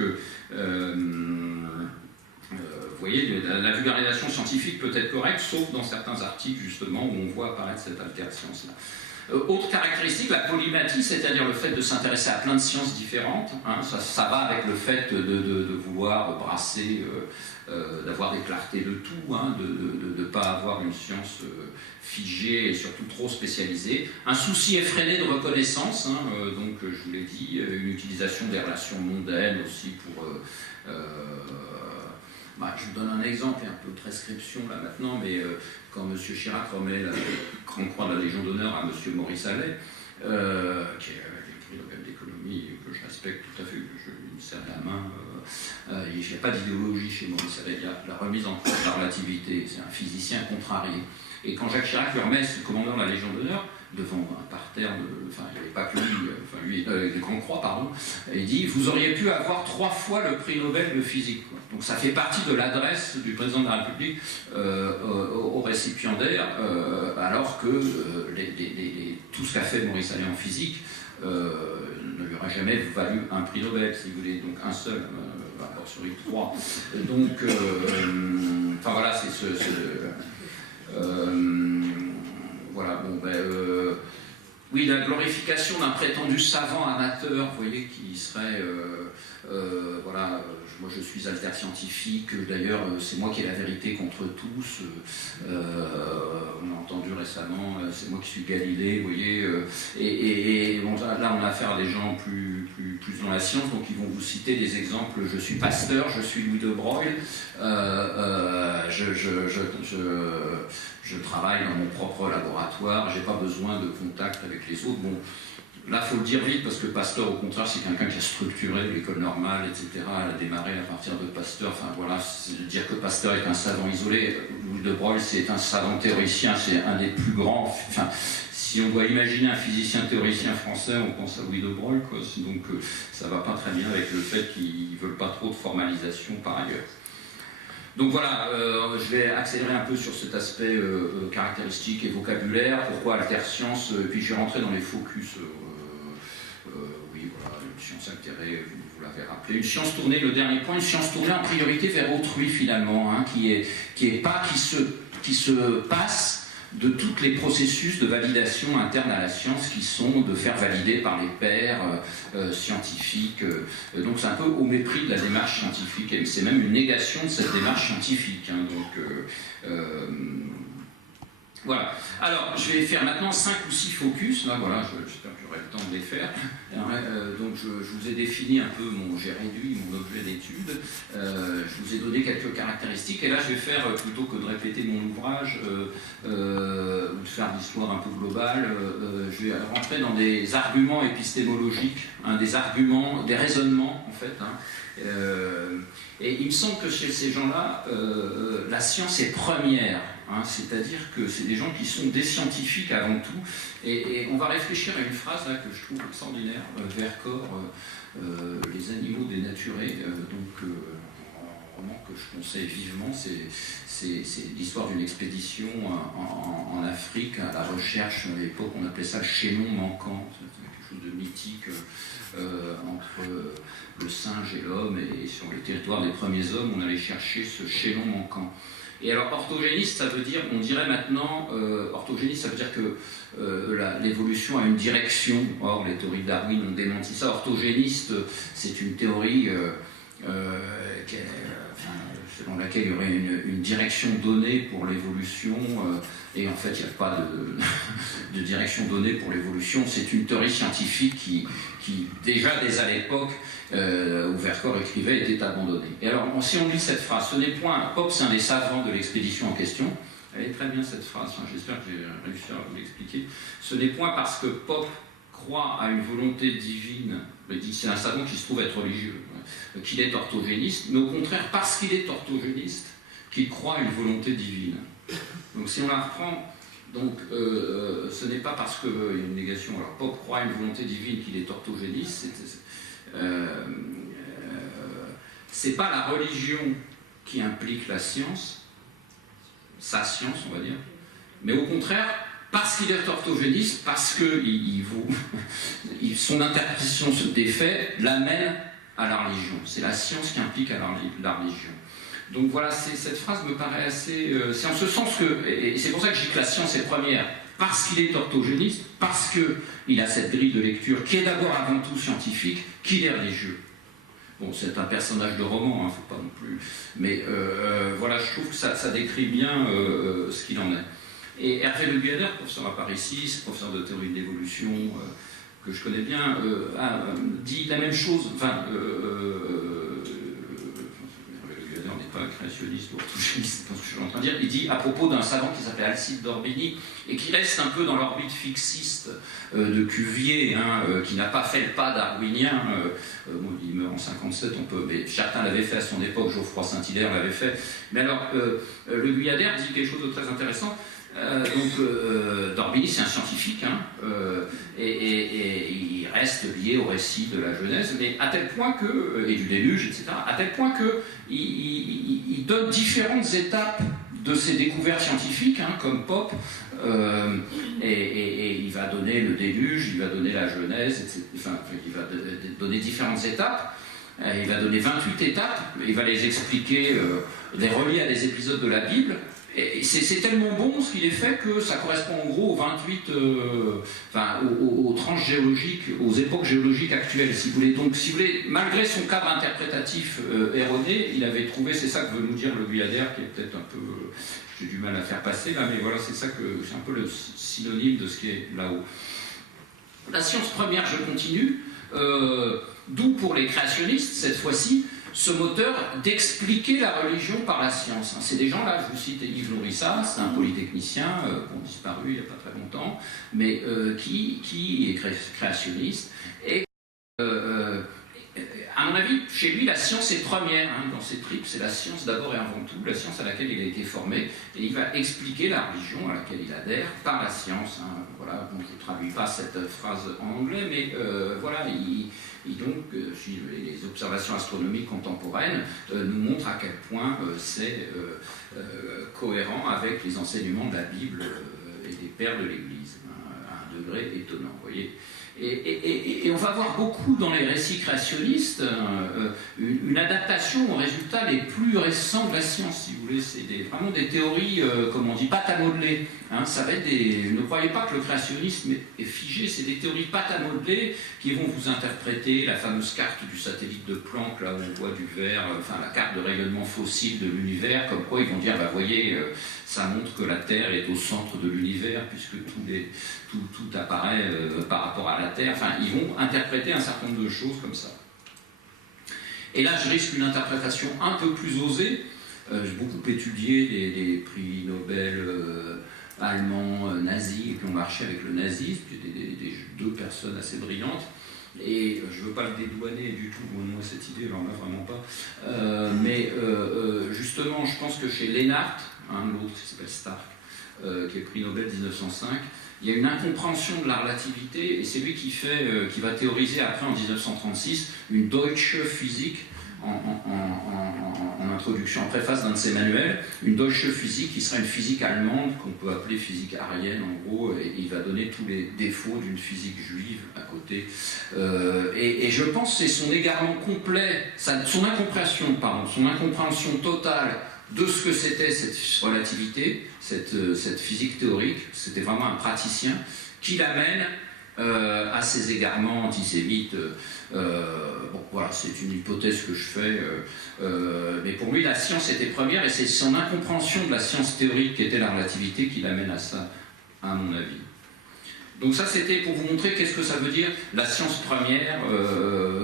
vous voyez, la vulgarisation scientifique peut être correcte, sauf dans certains articles, justement, où on voit apparaître cette alterscience-là. Autre caractéristique, la polymathie, c'est-à-dire le fait de s'intéresser à plein de sciences différentes. Hein, ça va avec le fait de vouloir brasser, d'avoir des clartés de tout, hein, de ne pas avoir une science figée et surtout trop spécialisée. Un souci effréné de reconnaissance, hein, donc je vous l'ai dit, une utilisation des relations mondaines aussi pour... je vous donne un exemple, il y a un peu de prescription là maintenant, mais quand M. Chirac remet la grande croix de la Légion d'honneur à M. Maurice Allais, qui est le prix Nobel d'économie, que je respecte tout à fait, que je lui serre la main, il n'y a pas d'idéologie chez Maurice Allais, il y a la remise en cause de la relativité, c'est un physicien contrarié. Et quand Jacques Chirac lui remet ce commandant de la Légion d'honneur, devant un parterre, il n'y avait pas que lui, des grandes croix, pardon, il dit « Vous auriez pu avoir 3 fois le prix Nobel de physique ». Donc ça fait partie de l'adresse du président de la République au récipiendaire, alors que tout ce qu'a fait Maurice Allais en physique ne lui aurait jamais valu un prix Nobel, si vous voulez, donc un seul, alors sur les 3. Donc, voilà, c'est voilà, oui, la glorification d'un prétendu savant amateur, vous voyez, qui serait, voilà, moi je suis alter-scientifique, d'ailleurs c'est moi qui ai la vérité contre tous, on a entendu récemment, c'est moi qui suis Galilée, vous voyez, et bon, là on a affaire à des gens plus dans la science, donc ils vont vous citer des exemples, je suis Pasteur, je suis Louis de Broglie, je travaille dans mon propre laboratoire, j'ai pas besoin de contact avec les autres. Bon, là, il faut le dire vite, parce que Pasteur, au contraire, c'est quelqu'un qui a structuré l'école normale, etc. Elle a démarré à partir de Pasteur. Enfin, voilà, dire que Pasteur est un savant isolé. Louis de Broglie, c'est un savant théoricien, c'est un des plus grands. Enfin, si on doit imaginer un physicien théoricien français, on pense à Louis de Broglie, quoi. Donc, ça va pas très bien avec le fait qu'ils veulent pas trop de formalisation par ailleurs. Donc voilà, je vais accélérer un peu sur cet aspect caractéristique et vocabulaire. Pourquoi alter-science, puis je vais rentrer dans les focus. Oui, voilà, une science altérée, vous l'avez rappelé. Une science tournée, le dernier point, une science tournée en priorité vers autrui finalement, hein, qui se passe de tous les processus de validation interne à la science qui sont de faire valider par les pairs scientifiques. Donc c'est un peu au mépris de la démarche scientifique, et c'est même une négation de cette démarche scientifique. Hein, donc, voilà. Alors, je vais faire maintenant 5 ou 6 focus. Là, voilà, j'espère que j'aurai le temps de les faire. Donc, je vous ai défini un peu j'ai réduit mon objet d'étude. Je vous ai donné quelques caractéristiques. Et là, je vais faire, plutôt que de répéter mon ouvrage, ou de faire l'histoire un peu globale, je vais rentrer dans des arguments épistémologiques, hein, des raisonnements, en fait. Hein. Et il me semble que chez ces gens-là, la science est première. Hein, c'est-à-dire que c'est des gens qui sont des scientifiques avant tout. Et on va réfléchir à une phrase là, que je trouve extraordinaire. Vercors, les animaux dénaturés, donc un roman que je conseille vivement, c'est l'histoire d'une expédition en Afrique à la recherche. À l'époque, on appelait ça le chaînon manquant. C'est quelque chose de mythique entre le singe et l'homme. Et sur le territoire des premiers hommes, on allait chercher ce chaînon manquant. Et alors, orthogéniste, ça veut dire, on dirait maintenant, orthogéniste, ça veut dire que l'évolution a une direction. Or, les théories de Darwin ont démenti ça. Orthogéniste, c'est une théorie selon laquelle il y aurait une direction donnée pour l'évolution, et en fait, il n'y a pas de direction donnée pour l'évolution. C'est une théorie scientifique qui déjà dès à l'époque, où Vercors écrivait, était abandonnée. Et alors, si on lit cette phrase, ce n'est point, Pope, c'est un des savants de l'expédition en question, elle est très bien cette phrase, enfin, j'espère que j'ai réussi à vous l'expliquer, ce n'est point parce que Pope croit à une volonté divine, c'est un savant qui se trouve être religieux, qu'il est orthogéniste, mais au contraire, parce qu'il est orthogéniste, qu'il croit à une volonté divine. Donc si on la reprend, donc, ce n'est pas parce qu'il y a une négation, alors Pope croit à une volonté divine qu'il est orthogéniste, c'est pas la religion qui implique la science, sa science on va dire, mais au contraire, parce qu'il est orthogéniste, parce que son interprétation des faits l'amène à la religion. C'est la science qui implique à la religion. Donc voilà, cette phrase me paraît assez... c'est en ce sens que... Et c'est pour ça que je dis que la science est première. Parce qu'il est orthogéniste, parce qu'il a cette grille de lecture qui est d'abord avant tout scientifique, qu'il est religieux. Bon, c'est un personnage de roman, hein, faut pas non plus... Mais voilà, je trouve que ça décrit bien ce qu'il en est. Et Hervé Le Guyader, professeur à Paris 6, professeur de théorie de l'évolution, que je connais bien, dit la même chose. Enfin, on n'est pas créationniste ou orthogoniste, c'est ce que je suis en train de dire. Il dit à propos d'un savant qui s'appelait Alcide d'Orbigny et qui reste un peu dans l'orbite fixiste de Cuvier, qui n'a pas fait le pas darwinien. Bon, il meurt en 57, mais Chartin l'avait fait à son époque, Geoffroy Saint-Hilaire l'avait fait. Mais alors, le Guyadère dit quelque chose de très intéressant. D'Orbigny, c'est un scientifique, et il reste lié au récit de la Genèse, mais à tel point que, et du déluge, etc., à tel point qu'il donne différentes étapes de ses découvertes scientifiques, comme Pope, et il va donner le déluge, il va donner la Genèse, etc., enfin, il va donner différentes étapes. Il va donner 28 étapes, il va les expliquer, les relier à des épisodes de la Bible. Et c'est tellement bon ce qu'il est fait que ça correspond en gros aux 28, aux tranches géologiques, aux époques géologiques actuelles, si vous voulez. Donc, si vous voulez, malgré son cadre interprétatif erroné, il avait trouvé, c'est ça que veut nous dire le Guyadère, qui est peut-être un peu, j'ai du mal à faire passer là, mais voilà, c'est ça que c'est un peu le synonyme de ce qui est là-haut. La science première, je continue, d'où pour les créationnistes, cette fois-ci, ce moteur d'expliquer la religion par la science. C'est des gens là, je vous cite Yves Nourrissat, c'est un polytechnicien qui a disparu il n'y a pas très longtemps, mais qui est créationniste. Et à mon avis, chez lui, la science est première dans ses tripes, c'est la science d'abord et avant tout, la science à laquelle il a été formé, et il va expliquer la religion à laquelle il adhère par la science. Voilà, donc je ne traduis pas cette phrase en anglais, mais voilà, donc, les observations astronomiques contemporaines nous montrent à quel point c'est cohérent avec les enseignements de la Bible et des pères de l'Église, à un degré étonnant, vous voyez. Et on va voir beaucoup dans les récits créationnistes une adaptation aux résultats les plus récents de la science, si vous voulez. C'est vraiment des théories, comme on dit, pâte à modeler. Ça va être ne croyez pas que le créationnisme est figé, c'est des théories pâte à modeler qui vont vous interpréter la fameuse carte du satellite de Planck, là où on voit du verre, la carte de rayonnement fossile de l'univers, comme quoi ils vont dire, voyez, ça montre que la Terre est au centre de l'univers, puisque tout apparaît par rapport à la Terre. Enfin, ils vont interpréter un certain nombre de choses comme ça. Et là, je risque une interprétation un peu plus osée. J'ai beaucoup étudié des prix Nobel allemands, nazis, qui ont marché avec le nazisme, deux personnes assez brillantes. Et je ne veux pas le dédouaner du tout, moi cette idée, alors là vraiment pas. Mais justement, je pense que chez Lennart, l'autre qui s'appelle Stark, qui est prix Nobel 1905, il y a une incompréhension de la relativité, et c'est lui qui va théoriser après en 1936 une Deutsche Physik en introduction, en préface d'un de ses manuels, une Deutsche Physik qui sera une physique allemande qu'on peut appeler physique aryenne en gros, et il va donner tous les défauts d'une physique juive à côté. Et je pense que c'est son égarement complet, son incompréhension totale de ce que c'était cette relativité, cette physique théorique, c'était vraiment un praticien, qui l'amène à ces égarements antisémites. Bon, voilà, c'est une hypothèse que je fais, mais pour lui, la science était première, et c'est son incompréhension de la science théorique qui était la relativité qui l'amène à ça, à mon avis. Donc ça, c'était pour vous montrer qu'est-ce que ça veut dire la science première,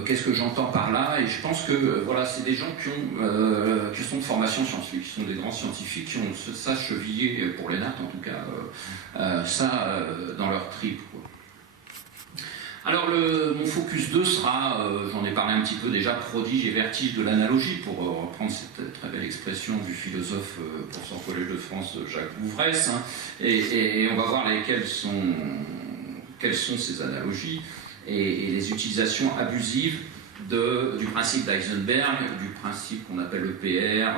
qu'est-ce que j'entends par là, et je pense que voilà, c'est des gens qui sont de formation scientifique, qui sont des grands scientifiques, qui ont ça chevillé, pour les nattes en tout cas, dans leur trip, quoi. Alors mon focus 2 sera, j'en ai parlé un petit peu déjà, prodige et vertige de l'analogie, pour reprendre cette très belle expression du philosophe professeur au Collège de France Jacques Bouvresse, et on va voir quelles sont ces analogies et les utilisations abusives du principe d'Heisenberg, du principe qu'on appelle le PR,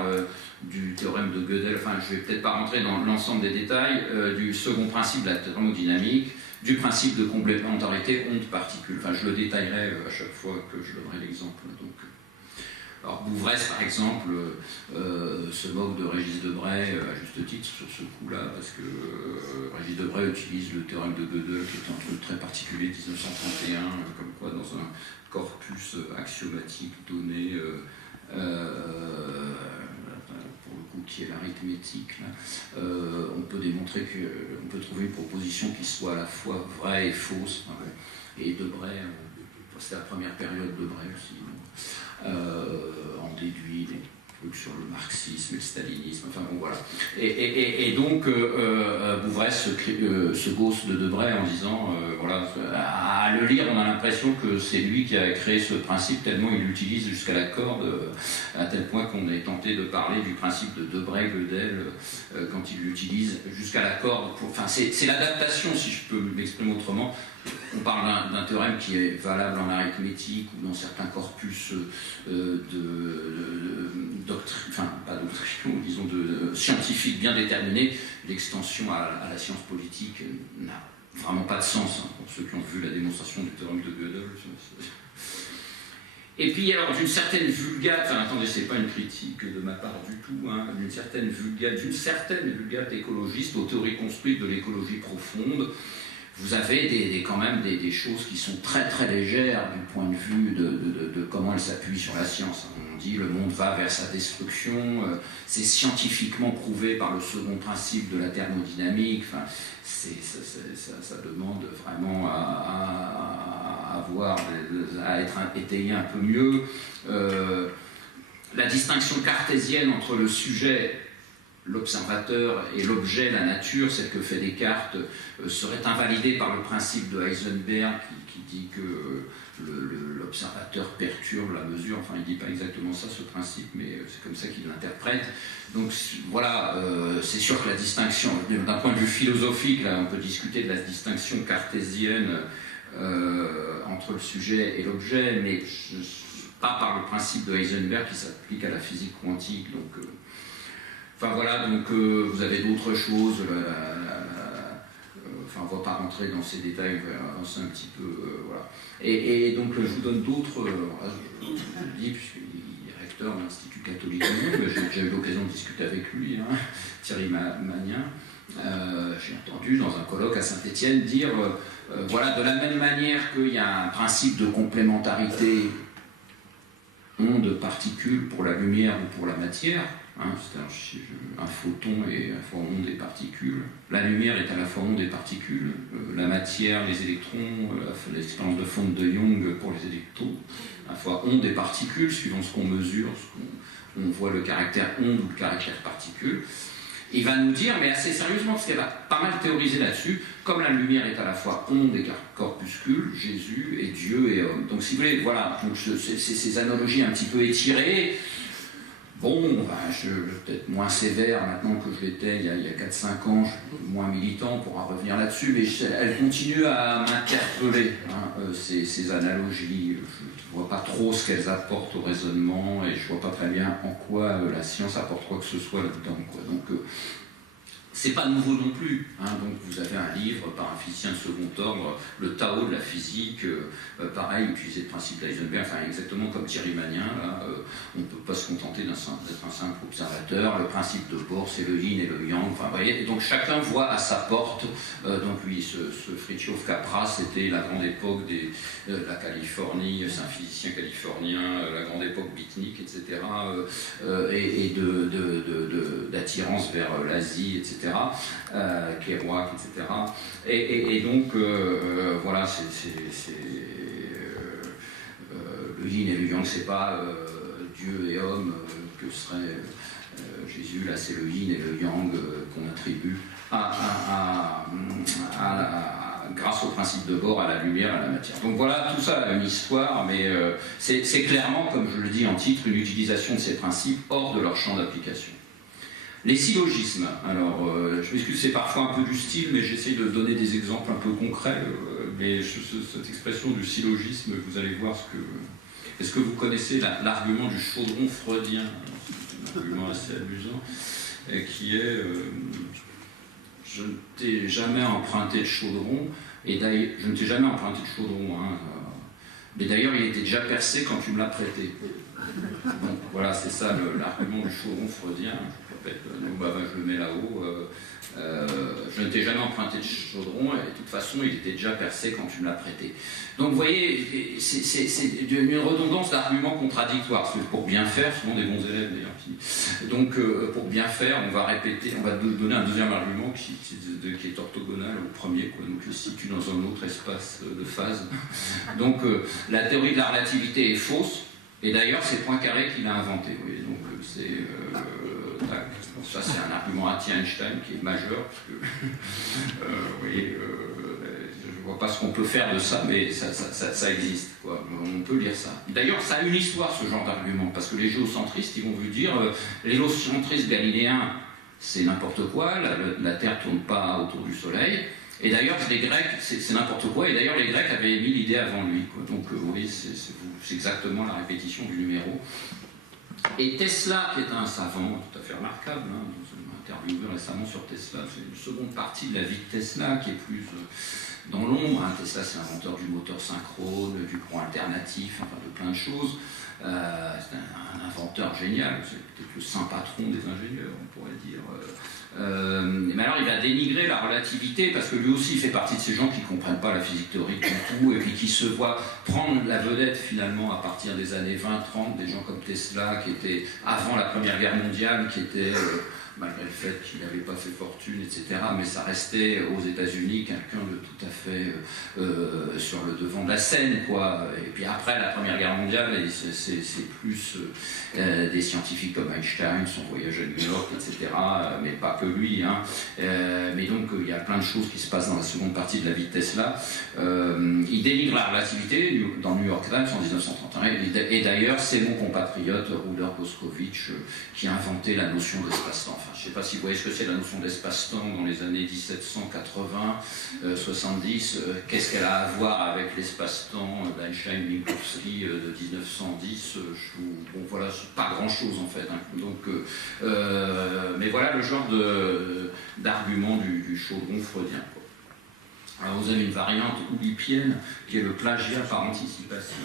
du théorème de Gödel, enfin je ne vais peut-être pas rentrer dans l'ensemble des détails, du second principe de la thermodynamique, du principe de complémentarité onde-particule. Enfin, je le détaillerai à chaque fois que je donnerai l'exemple. Alors, Bouvresse, par exemple, se moque de Régis Debray, à juste titre, sur ce coup-là, parce que Régis Debray utilise le théorème de Gödel, qui est un truc très particulier, 1931, comme quoi, dans un corpus axiomatique donné, pour le coup, qui est l'arithmétique, on peut démontrer on peut trouver une proposition qui soit à la fois vraie et fausse. et Debray, c'était la première période de Debray aussi, en déduit des trucs sur le marxisme et le stalinisme, enfin bon voilà. Et donc Bouvresse se gausse de Debray en disant, voilà, à le lire on a l'impression que c'est lui qui a créé ce principe tellement il l'utilise jusqu'à la corde, à tel point qu'on est tenté de parler du principe de Debray-Gödel quand il l'utilise jusqu'à la corde. Enfin c'est l'adaptation, si je peux m'exprimer autrement. On parle d'un théorème qui est valable en arithmétique ou dans certains corpus scientifiques bien déterminés. L'extension à la science politique n'a vraiment pas de sens, hein, pour ceux qui ont vu la démonstration du théorème de Gödel. Et puis, alors, d'une certaine vulgate, enfin, attendez, c'est pas une critique de ma part du tout, hein, d'une certaine vulgate écologiste aux théories construites de l'écologie profonde, vous avez quand même des choses qui sont très très légères du point de vue de comment elles s'appuient sur la science. On dit le monde va vers sa destruction, c'est scientifiquement prouvé par le second principe de la thermodynamique. Enfin, ça demande vraiment à être étayé un peu mieux. La distinction cartésienne entre le sujet, l'observateur et l'objet, la nature, celle que fait Descartes, serait invalidée par le principe de Heisenberg qui dit que l'observateur perturbe la mesure. Enfin, il ne dit pas exactement ça, ce principe, mais c'est comme ça qu'il l'interprète. Donc voilà, c'est sûr que la distinction, d'un point de vue philosophique, là, on peut discuter de la distinction cartésienne entre le sujet et l'objet, mais pas par le principe de Heisenberg qui s'applique à la physique quantique. Donc, enfin voilà, donc vous avez d'autres choses, enfin on ne va pas rentrer dans ces détails, on va avancer un petit peu, voilà. Et donc je vous donne d'autres, je le dis puisqu'il est recteur de l'Institut catholique de Lyon, j'ai eu l'occasion de discuter avec lui, hein, Thierry Magnin, j'ai entendu dans un colloque à Saint-Étienne dire, voilà, de la même manière qu'il y a un principe de complémentarité onde-particule pour la lumière ou pour la matière, hein, c'est un photon et à la fois onde et particules. La lumière est à la fois onde et particules. La matière, les électrons, l'expérience de fonte de Young pour les électrons, à la fois onde et particules, suivant ce qu'on mesure, on voit le caractère onde ou le caractère particule. Il va nous dire, mais assez sérieusement, parce qu'elle a pas mal théorisé là-dessus, comme la lumière est à la fois onde et corpuscule, Jésus est Dieu et homme. Donc si vous voulez, voilà, donc c'est ces analogies un petit peu étirées. Bon, ben, je suis peut-être moins sévère maintenant que je l'étais il y a 4-5 ans, je suis moins militant, on pourra revenir là-dessus, mais elle continue à m'interpeller, hein, ces analogies. Je ne vois pas trop ce qu'elles apportent au raisonnement et je ne vois pas très bien en quoi la science apporte quoi que ce soit là-dedans, quoi. Donc, c'est pas nouveau non plus, hein. Donc vous avez un livre par un physicien de second ordre, le Tao de la physique, pareil, utiliser le principe d'Heisenberg, enfin exactement comme Thierry Magnin, là, on ne peut pas se contenter d'être un simple observateur, le principe de Bohr c'est le yin et le yang, enfin vous voyez, et donc chacun voit à sa porte, donc lui, ce Fritjof Capra, c'était la grande époque de la Californie, c'est un physicien californien, la grande époque beatnik, etc., et d'attirance vers l'Asie, etc., Kerouac, etc. Et donc, voilà, le yin et le yang, c'est pas Dieu et homme que serait Jésus, là c'est le yin et le yang qu'on attribue grâce au principe de Bohr à la lumière, à la matière. Donc voilà, tout ça a une histoire, mais c'est clairement, comme je le dis en titre, une utilisation de ces principes hors de leur champ d'application. Les syllogismes, alors je m'excuse, c'est parfois un peu du style, mais j'essaie de donner des exemples un peu concrets, mais cette expression du syllogisme, vous allez voir est-ce que vous connaissez l'argument du chaudron freudien, c'est un argument assez amusant, qui est je ne t'ai jamais emprunté de chaudron, et d'ailleurs, je ne t'ai jamais emprunté de chaudron, hein, mais d'ailleurs il était déjà percé quand tu me l'as prêté. Donc voilà, c'est ça l'argument du chaudron freudien. Je fait. Donc je le mets là-haut. Je ne t'ai jamais emprunté de chaudron, et de toute façon, il était déjà percé quand tu me l'as prêté. Donc, vous voyez, c'est une redondance d'arguments contradictoires. Parce que pour bien faire, souvent des bons élèves d'ailleurs. Donc, pour bien faire, on va répéter, on va donner un deuxième argument qui est orthogonal au premier, quoi, donc se situe dans un autre espace de phase. Donc, la théorie de la relativité est fausse, et d'ailleurs, c'est Poincaré qui l'a inventé. Vous voyez, donc, ça, c'est un argument anti-Einstein qui est majeur, parce que, vous voyez, je ne vois pas ce qu'on peut faire de ça, mais ça existe, quoi. On peut lire ça. D'ailleurs, ça a une histoire, ce genre d'argument, parce que les géocentristes, ils vont vous dire, les géocentristes galiléens, c'est n'importe quoi, la Terre ne tourne pas autour du Soleil, et d'ailleurs, les Grecs, c'est n'importe quoi, et d'ailleurs, les Grecs avaient émis l'idée avant lui, quoi. Donc, vous voyez, c'est exactement la répétition du numéro. Et Tesla, qui est un savant tout à fait remarquable, hein, nous avons interviewé récemment sur Tesla, c'est une seconde partie de la vie de Tesla qui est plus dans l'ombre. Hein. Tesla, c'est l'inventeur du moteur synchrone, du courant alternatif, enfin de plein de choses. C'est un inventeur génial, c'est peut-être le saint patron des ingénieurs, on pourrait dire. Mais alors, il va dénigrer la relativité parce que lui aussi, il fait partie de ces gens qui ne comprennent pas la physique théorique du tout et puis qui se voient prendre la vedette finalement à partir des années 20-30, des gens comme Tesla qui étaient avant la Première Guerre mondiale, qui étaient, malgré le fait qu'il n'avait pas fait fortune, etc., mais ça restait aux États-Unis quelqu'un de tout à fait sur le devant de la scène, quoi. Et puis après la Première Guerre mondiale, c'est plus des scientifiques comme Einstein, son voyage à New York, etc., mais pas que lui. Hein. Mais donc il y a plein de choses qui se passent dans la seconde partie de la vie de Tesla. Il délivre la relativité dans New York Times en 1931, et d'ailleurs c'est mon compatriote Rudolf Bošković qui a inventé la notion d'espace-temps. Enfin, je ne sais pas si vous voyez ce que c'est la notion d'espace-temps dans les années 1780, 70. Qu'est-ce qu'elle a à voir avec l'espace-temps d'Einstein-Minkowski de 1910 bon, voilà, pas grand-chose en fait. Hein. Donc, mais voilà le genre d'argument du chaudron freudien. Quoi. Alors vous avez une variante oulipienne qui est le plagiat par anticipation.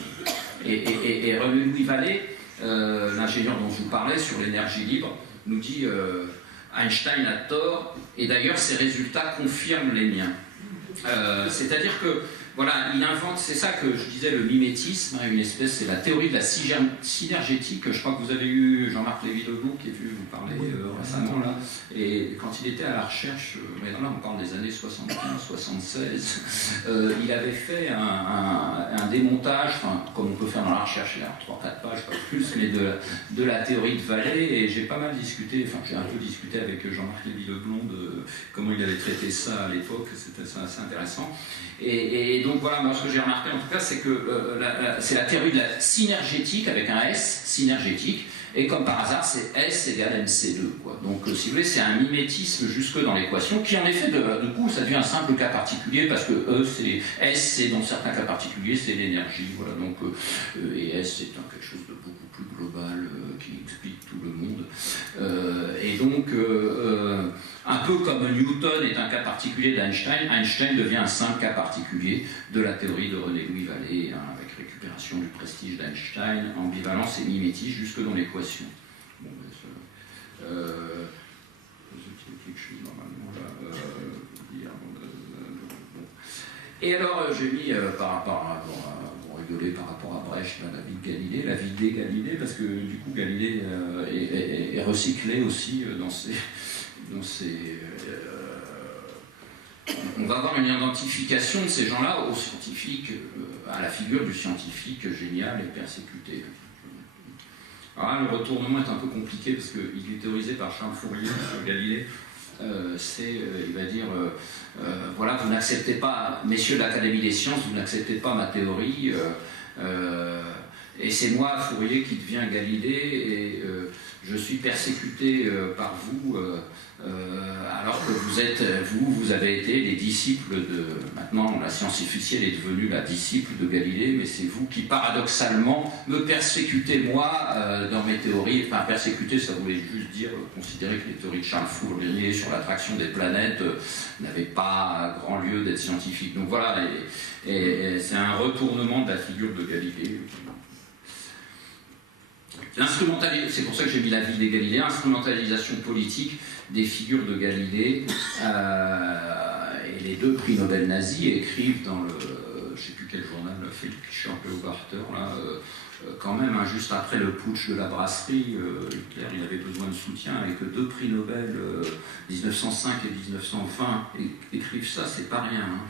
Et René-Louis Vallée, l'ingénieur dont je vous parlais sur l'énergie libre, nous dit Einstein a tort, et d'ailleurs ses résultats confirment les miens. C'est-à-dire que, voilà, il invente, c'est ça que je disais, le mimétisme, une espèce, c'est la théorie de la synergétique. Je crois que vous avez eu Jean-Marc Lévy-Leblond qui est venu vous parler récemment, là, et quand il était à la recherche, mais là on parle des années 75-76, il avait fait un démontage, enfin, comme on peut faire dans la recherche, il y a 3-4 pages, pas plus, mais de la théorie de Vallée, et j'ai pas mal discuté, enfin j'ai un peu discuté avec Jean-Marc Lévy-Leblond de comment il avait traité ça à l'époque, c'était assez intéressant. Et donc voilà, moi ce que j'ai remarqué en tout cas, c'est que c'est la théorie de la synergétique avec un S, synergétique, et comme par hasard, c'est S égale MC2. Quoi. Donc si vous voulez, c'est un mimétisme jusque dans l'équation, qui en effet, du coup, ça devient un simple cas particulier, parce que S, c'est dans certains cas particuliers, c'est l'énergie. Voilà, donc, et S, c'est quelque chose de beaucoup plus global, qui explique tout le monde. Et donc, un peu comme Newton est un cas particulier d'Einstein, Einstein devient un simple cas particulier de la théorie de René-Louis Vallée, hein, avec récupération du prestige d'Einstein, ambivalence et mimétisme jusque dans l'équation. Bon, quelque chose normalement là. Et alors, j'ai mis par rapport à pour rigoler par rapport à Brecht, la vie de Galilée, la vie des Galilée, parce que du coup Galilée est recyclé aussi dans ses on va avoir une identification de ces gens-là aux scientifiques, à la figure du scientifique génial et persécuté. Alors là, le retournement est un peu compliqué parce qu'il est théorisé par Charles Fourier sur Galilée. Il va dire, voilà, vous n'acceptez pas, messieurs de l'Académie des sciences, vous n'acceptez pas ma théorie, et c'est moi, Fourier, qui deviens Galilée, et je suis persécuté par vous, alors que vous avez été les disciples de... Maintenant, la science officielle est devenue la disciple de Galilée, mais c'est vous qui, paradoxalement, me persécutez, moi, dans mes théories. Enfin, persécuter, ça voulait juste dire, considérer que les théories de Charles Fourier sur l'attraction des planètes n'avaient pas grand lieu d'être scientifiques. Donc voilà, et c'est un retournement de la figure de Galilée. C'est pour ça que j'ai mis la vie des Galiléens, instrumentalisation politique des figures de Galilée. Et les 2 prix Nobel nazis écrivent dans le, je ne sais plus quel journal, Felix Beobachter, là, quand même, hein, juste après le putsch de la brasserie, Hitler il avait besoin de soutien, et que 2 prix Nobel, 1905 et 1920, écrivent ça, c'est pas rien. Hein.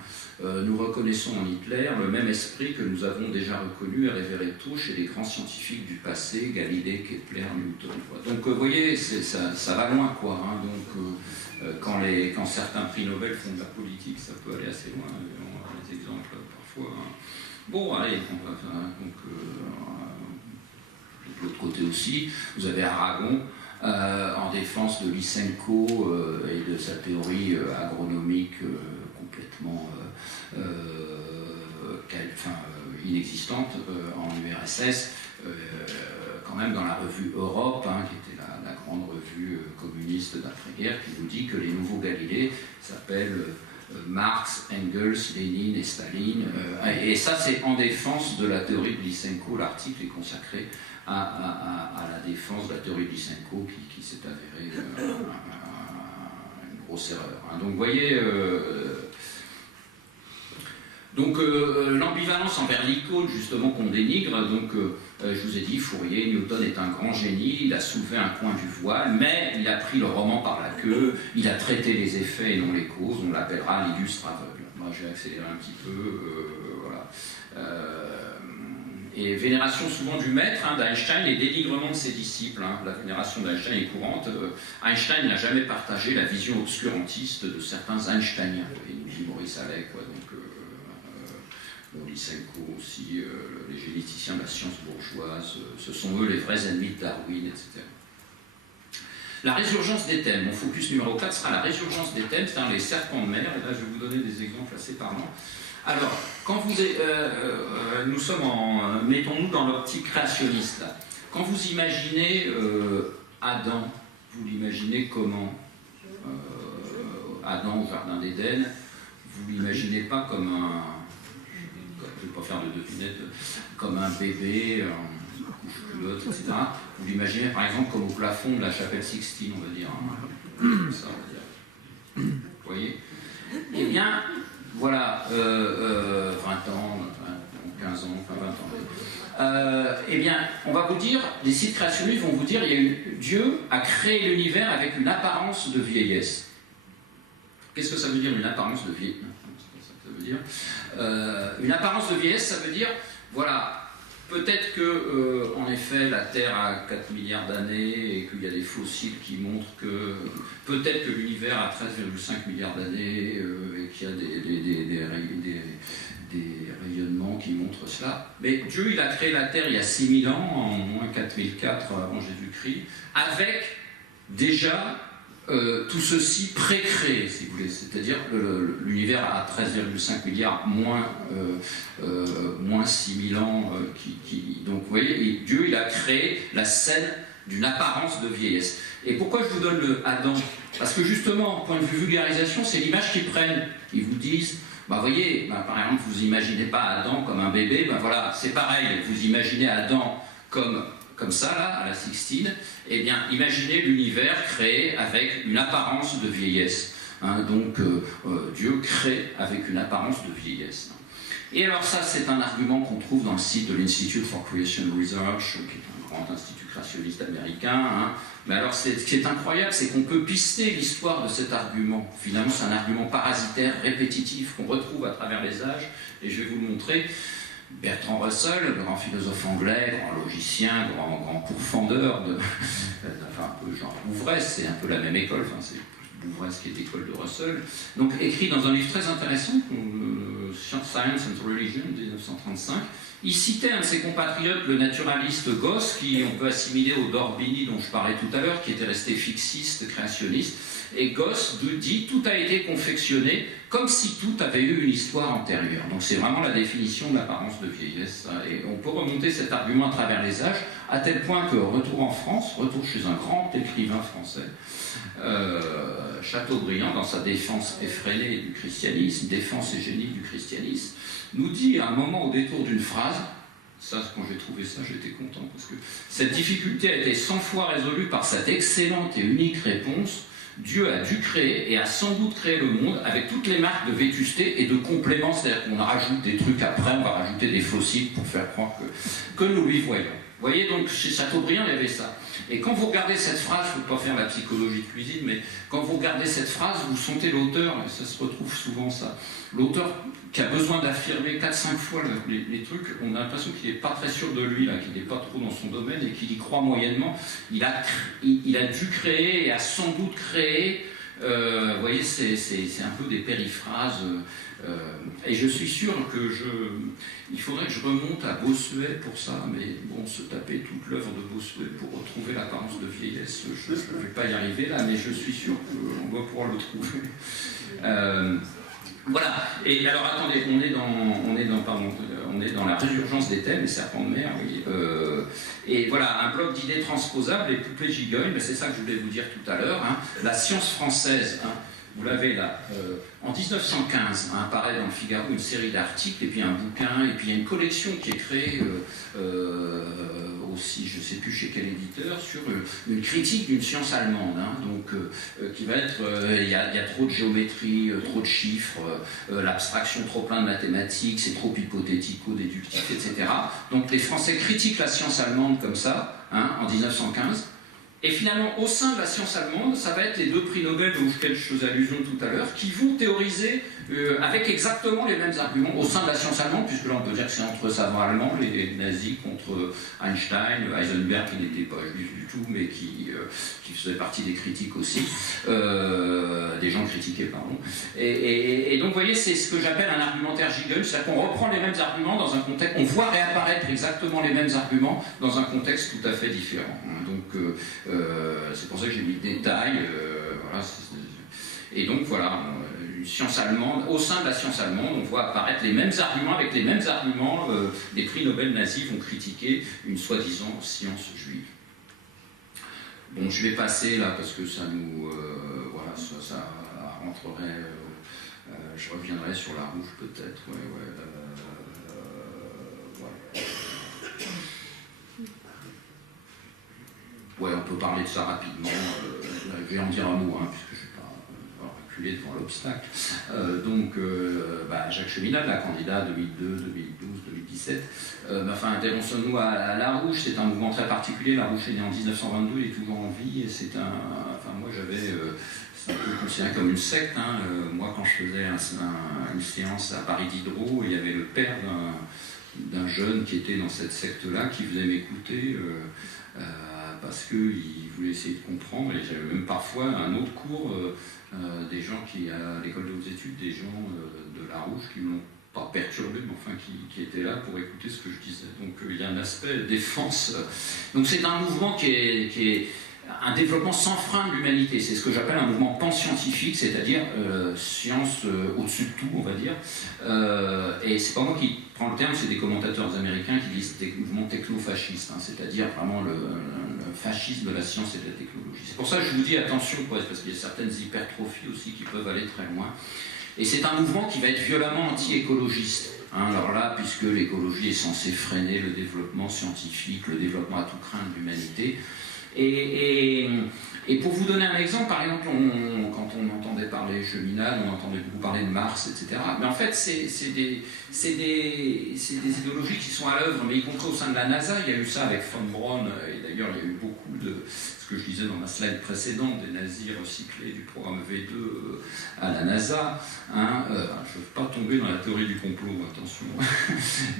Nous reconnaissons en Hitler le même esprit que nous avons déjà reconnu et révéré tous chez les grands scientifiques du passé, Galilée, Kepler, Newton. Quoi. Donc vous voyez, ça va loin, quoi. Hein. Donc quand certains prix Nobel font de la politique, ça peut aller assez loin. On a des exemples parfois. Hein. Bon, allez, on va faire, donc, de l'autre côté aussi, vous avez Aragon en défense de Lysenko et de sa théorie agronomique complètement inexistante en URSS, quand même dans la revue Europe, hein, qui était la grande revue communiste d'après-guerre, qui nous dit que les nouveaux Galilées s'appellent Marx, Engels, Lénine et Staline. Et ça, c'est en défense de la théorie de Lysenko. L'article est consacré à la défense de la théorie de Lysenko qui s'est avérée une grosse erreur. Hein. Donc, vous voyez... l'ambivalence envers l'icône, justement, qu'on dénigre, donc je vous ai dit, Fourier, Newton est un grand génie, il a soulevé un coin du voile, mais il a pris le roman par la queue, il a traité les effets et non les causes, on l'appellera l'illustre aveugle. Moi, j'ai accéléré un petit peu, voilà. Et vénération souvent du maître, hein, d'Einstein, et dénigrement de ses disciples. Hein. La vénération d'Einstein est courante. Einstein n'a jamais partagé la vision obscurantiste de certains Einsteiniens. Et nous dit Maurice Allais, quoi, donc... Lysenko aussi, les généticiens de la science bourgeoise, ce sont eux les vrais ennemis de Darwin, etc. La résurgence des thèmes, mon focus numéro 4 sera la résurgence des thèmes, c'est-à-dire les serpents de mer, et là je vais vous donner des exemples assez parlants. Alors, quand nous sommes mettons-nous dans l'optique créationniste, là. Quand vous imaginez Adam, vous l'imaginez comment Adam au Jardin d'Éden, vous l'imaginez pas comme un... Je ne vais pas faire de devinette, comme un bébé, en couche-culotte, etc. Vous l'imaginez par exemple comme au plafond de la chapelle Sixtine, on va dire. Comme ça, on va dire. Vous voyez? Eh bien, voilà, 20 ans, 15 ans, enfin 20 ans. Eh bien, on va vous dire, les sites créationnistes vont vous dire, Dieu a créé l'univers avec une apparence de vieillesse. Qu'est-ce que ça veut dire, une apparence de vieillesse? Une apparence de vieillesse, ça veut dire, voilà, peut-être que, en effet, la Terre a 4 milliards d'années et qu'il y a des fossiles qui montrent que, peut-être que l'univers a 13,5 milliards d'années et qu'il y a des rayonnements qui montrent cela. Mais Dieu, il a créé la Terre il y a 6000 ans, en moins 4004 avant Jésus-Christ, avec déjà... tout ceci pré-créé, si vous voulez, c'est-à-dire l'univers a 13,5 milliards moins 6000 ans. Donc vous voyez, Dieu il a créé la scène d'une apparence de vieillesse. Et pourquoi je vous donne le Adam? Parce que justement, point de vue vulgarisation, c'est l'image qu'ils prennent. Ils vous disent, bah voyez, par exemple, vous imaginez pas Adam comme un bébé, ben voilà, c'est pareil, vous imaginez Adam comme ça, là, à la Sixtine, eh bien, imaginez l'univers créé avec une apparence de vieillesse. Hein, donc, Dieu crée avec une apparence de vieillesse. Et alors ça, c'est un argument qu'on trouve dans le site de l'Institute for Creation Research, qui est un grand institut créationniste américain. Hein. Mais alors, ce qui est incroyable, c'est qu'on peut pister l'histoire de cet argument. Finalement, c'est un argument parasitaire, répétitif, qu'on retrouve à travers les âges, et je vais vous le montrer. Bertrand Russell, le grand philosophe anglais, grand logicien, grand pourfendeur, enfin un peu genre Bouvresse, c'est un peu la même école, enfin c'est Bouvresse qui est l'école de Russell, donc écrit dans un livre très intéressant, Science and Religion, 1935, il citait un de ses compatriotes, le naturaliste Gosse, qui on peut assimiler au D'Orbigny dont je parlais tout à l'heure, qui était resté fixiste, créationniste, et Gosse dit « tout a été confectionné comme si tout avait eu une histoire antérieure ». Donc c'est vraiment la définition de l'apparence de vieillesse. Et on peut remonter cet argument à travers les âges, à tel point que retour en France, retour chez un grand écrivain français, Chateaubriand, dans sa défense effrénée du christianisme, défense hégénique du christianisme, nous dit à un moment au détour d'une phrase, Ça, quand j'ai trouvé ça, j'étais content, parce que cette difficulté a été 100 fois résolue par cette excellente et unique réponse. Dieu a dû créer et a sans doute créé le monde avec toutes les marques de vétusté et de compléments, c'est-à-dire qu'on rajoute des trucs après, on va rajouter des fossiles pour faire croire que nous lui voyons. Vous voyez, donc chez Chateaubriand, il y avait ça. Et quand vous regardez cette phrase, je ne peux pas faire la psychologie de cuisine, mais quand vous regardez cette phrase, vous sentez l'auteur, et ça se retrouve souvent ça, l'auteur qui a besoin d'affirmer 4-5 fois les trucs, on a l'impression qu'il n'est pas très sûr de lui, qu'il n'est pas trop dans son domaine et qu'il y croit moyennement. Il a dû créer et a sans doute créé, vous voyez, c'est un peu des périphrases. Et je suis sûr que il faudrait que je remonte à Bossuet pour ça, mais bon, se taper toute l'œuvre de Bossuet pour retrouver l'apparence de vieillesse, je ne vais pas y arriver là, mais je suis sûr qu'on doit pouvoir le trouver. Voilà. Et alors attendez, on est dans la résurgence des thèmes, les serpents de mer, oui. Et voilà, un bloc d'idées transposables, les poupées gigognes, c'est ça que je voulais vous dire tout à l'heure. Hein. La science française, hein, vous l'avez là. En 1915, apparaît dans le Figaro une série d'articles, et puis un bouquin, et puis il y a une collection qui est créée aussi, je ne sais plus chez quel éditeur, sur une critique d'une science allemande. Hein, donc, qui va être, il y a trop de géométrie, trop de chiffres, l'abstraction trop plein de mathématiques, c'est trop hypothético-déductif, etc. Donc les Français critiquent la science allemande comme ça, hein, en 1915. Et finalement, au sein de la science allemande, ça va être les 2 prix Nobel dont je faisais allusion tout à l'heure, qui vont théoriser avec exactement les mêmes arguments au sein de la science allemande, puisque là on peut dire que c'est entre savants allemands, les nazis contre Einstein, Heisenberg qui n'était pas juif du tout, mais qui faisait partie des critiques aussi, des gens critiqués, pardon. Et donc vous voyez, c'est ce que j'appelle un argumentaire giggle, c'est-à-dire qu'on reprend les mêmes arguments dans un contexte, on voit réapparaître exactement les mêmes arguments dans un contexte tout à fait différent. Donc c'est pour ça que j'ai mis le détail. Voilà, et donc voilà, une science allemande, au sein de la science allemande, on voit apparaître les mêmes arguments, avec les mêmes arguments, les prix Nobel nazis vont critiquer une soi-disant science juive. Bon, je vais passer là parce que ça nous, voilà, ça rentrerait. Je reviendrai sur la rouge peut-être. Ouais, on peut parler de ça rapidement. Je vais en dire un mot, hein, puisque je ne vais pas reculer devant l'obstacle. Jacques Cheminade, la candidat 2002, 2012, 2017. Enfin, intéressons-nous à La Rouge. C'est un mouvement très particulier. La Rouge est née en 1922, il est toujours en vie. Et c'est moi, c'est un peu considéré comme une secte. Hein. Moi, quand je faisais une séance à Paris Diderot, il y avait le père d'un jeune qui était dans cette secte-là, qui venait m'écouter. Parce qu'il voulait essayer de comprendre, et j'avais même parfois un autre cours, des gens qui, à l'école de hautes études, des gens de La Rouge qui ne m'ont pas perturbé, mais enfin qui étaient là pour écouter ce que je disais. Donc il y a un aspect défense. Donc c'est un mouvement qui est un développement sans frein de l'humanité. C'est ce que j'appelle un mouvement pan-scientifique, c'est-à-dire science au-dessus de tout, on va dire. Et c'est pas moi qui prends le terme, c'est des commentateurs américains qui disent des mouvements techno-fascistes, hein, c'est-à-dire vraiment le fascisme de la science et de la technologie. C'est pour ça que je vous dis attention, parce qu'il y a certaines hypertrophies aussi qui peuvent aller très loin. Et c'est un mouvement qui va être violemment anti-écologiste. Hein, alors là, puisque l'écologie est censée freiner le développement scientifique, le développement à tout craint de l'humanité. Et pour vous donner un exemple, par exemple, quand on entendait parler Cheminade, on entendait beaucoup parler de Mars, etc. Mais en fait, c'est des idéologies qui sont à l'œuvre, mais y compris au sein de la NASA. Il y a eu ça avec von Braun, et d'ailleurs, il y a eu beaucoup de ce que je disais dans ma slide précédente, des nazis recyclés du programme V2 à la NASA. Hein, je ne veux pas tomber dans la théorie du complot, attention.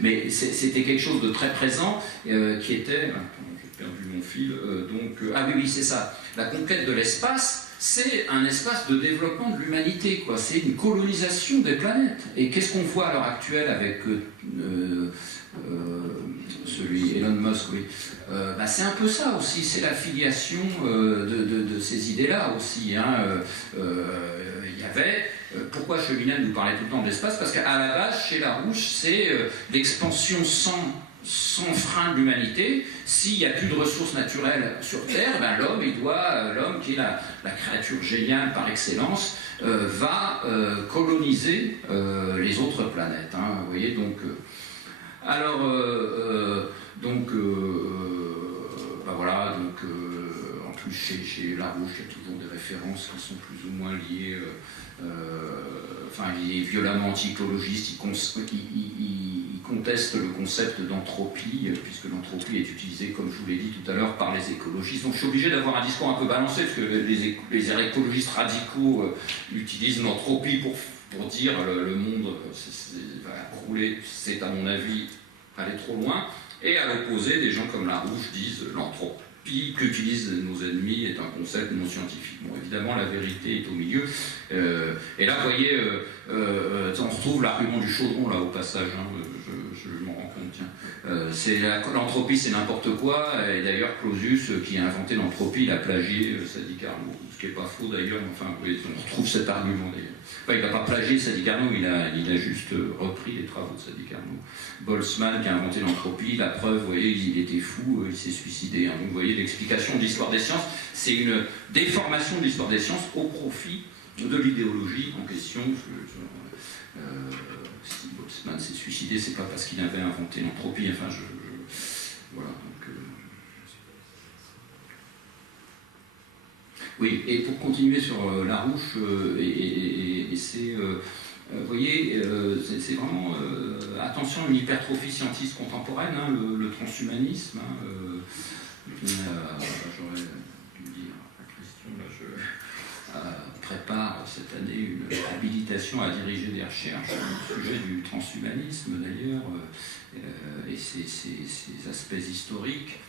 Mais c'était quelque chose de très présent qui était... J'ai perdu mon fil. Oui, c'est ça. La conquête de l'espace, c'est un espace de développement de l'humanité, quoi. C'est une colonisation des planètes. Et qu'est-ce qu'on voit à l'heure actuelle avec celui Elon Musk, oui. C'est un peu ça aussi, c'est la filiation de ces idées-là aussi. Hein. Il y avait... Pourquoi Cheminade nous parlait tout le temps de l'espace? Parce qu'à la base, chez La Rouge, c'est l'expansion sans frein de l'humanité. S'il n'y a plus de ressources naturelles sur Terre, l'homme qui est la créature géniale par excellence, va coloniser les autres planètes. Hein, vous voyez, donc... Alors, voilà, en plus chez Larouche, il y a toujours des références qui sont plus ou moins liées, il est violemment anti-écologiste, il conteste le concept d'entropie, puisque l'entropie est utilisée, comme je vous l'ai dit tout à l'heure, par les écologistes. Donc je suis obligé d'avoir un discours un peu balancé, parce que les écologistes radicaux utilisent l'entropie pour dire le monde va crouler, c'est à mon avis aller trop loin, et à l'opposé, des gens comme Larouche disent l'entropie qu'utilisent nos ennemis est un concept non scientifique. Bon, évidemment, la vérité est au milieu. Et là, vous voyez, on retrouve l'argument du chaudron, là, au passage, hein, je m'en rends compte, tiens. L'entropie, c'est n'importe quoi, et d'ailleurs, Clausius, qui a inventé l'entropie, il a plagié Sadi Carnot, ce qui n'est pas faux, d'ailleurs, enfin, vous voyez, on retrouve cet argument, d'ailleurs. Enfin, il n'a pas plagié Sadi Carnot, il a juste repris les travaux de Sadi Carnot. Boltzmann, qui a inventé l'entropie, la preuve, vous voyez, il était fou, il s'est suicidé. Hein. Donc, vous voyez, l'explication de l'histoire des sciences, c'est une déformation de l'histoire des sciences au profit de l'idéologie en question. Si Boltzmann s'est suicidé, c'est pas parce qu'il avait inventé l'entropie. Enfin, voilà. Donc, oui, et pour continuer sur Larouche, c'est, vous voyez, c'est vraiment attention à une hypertrophie scientiste contemporaine, hein, le transhumanisme. J'aurais dû dire à Christian, là, je prépare cette année une habilitation à diriger des recherches sur le sujet du transhumanisme d'ailleurs, et ses aspects historiques.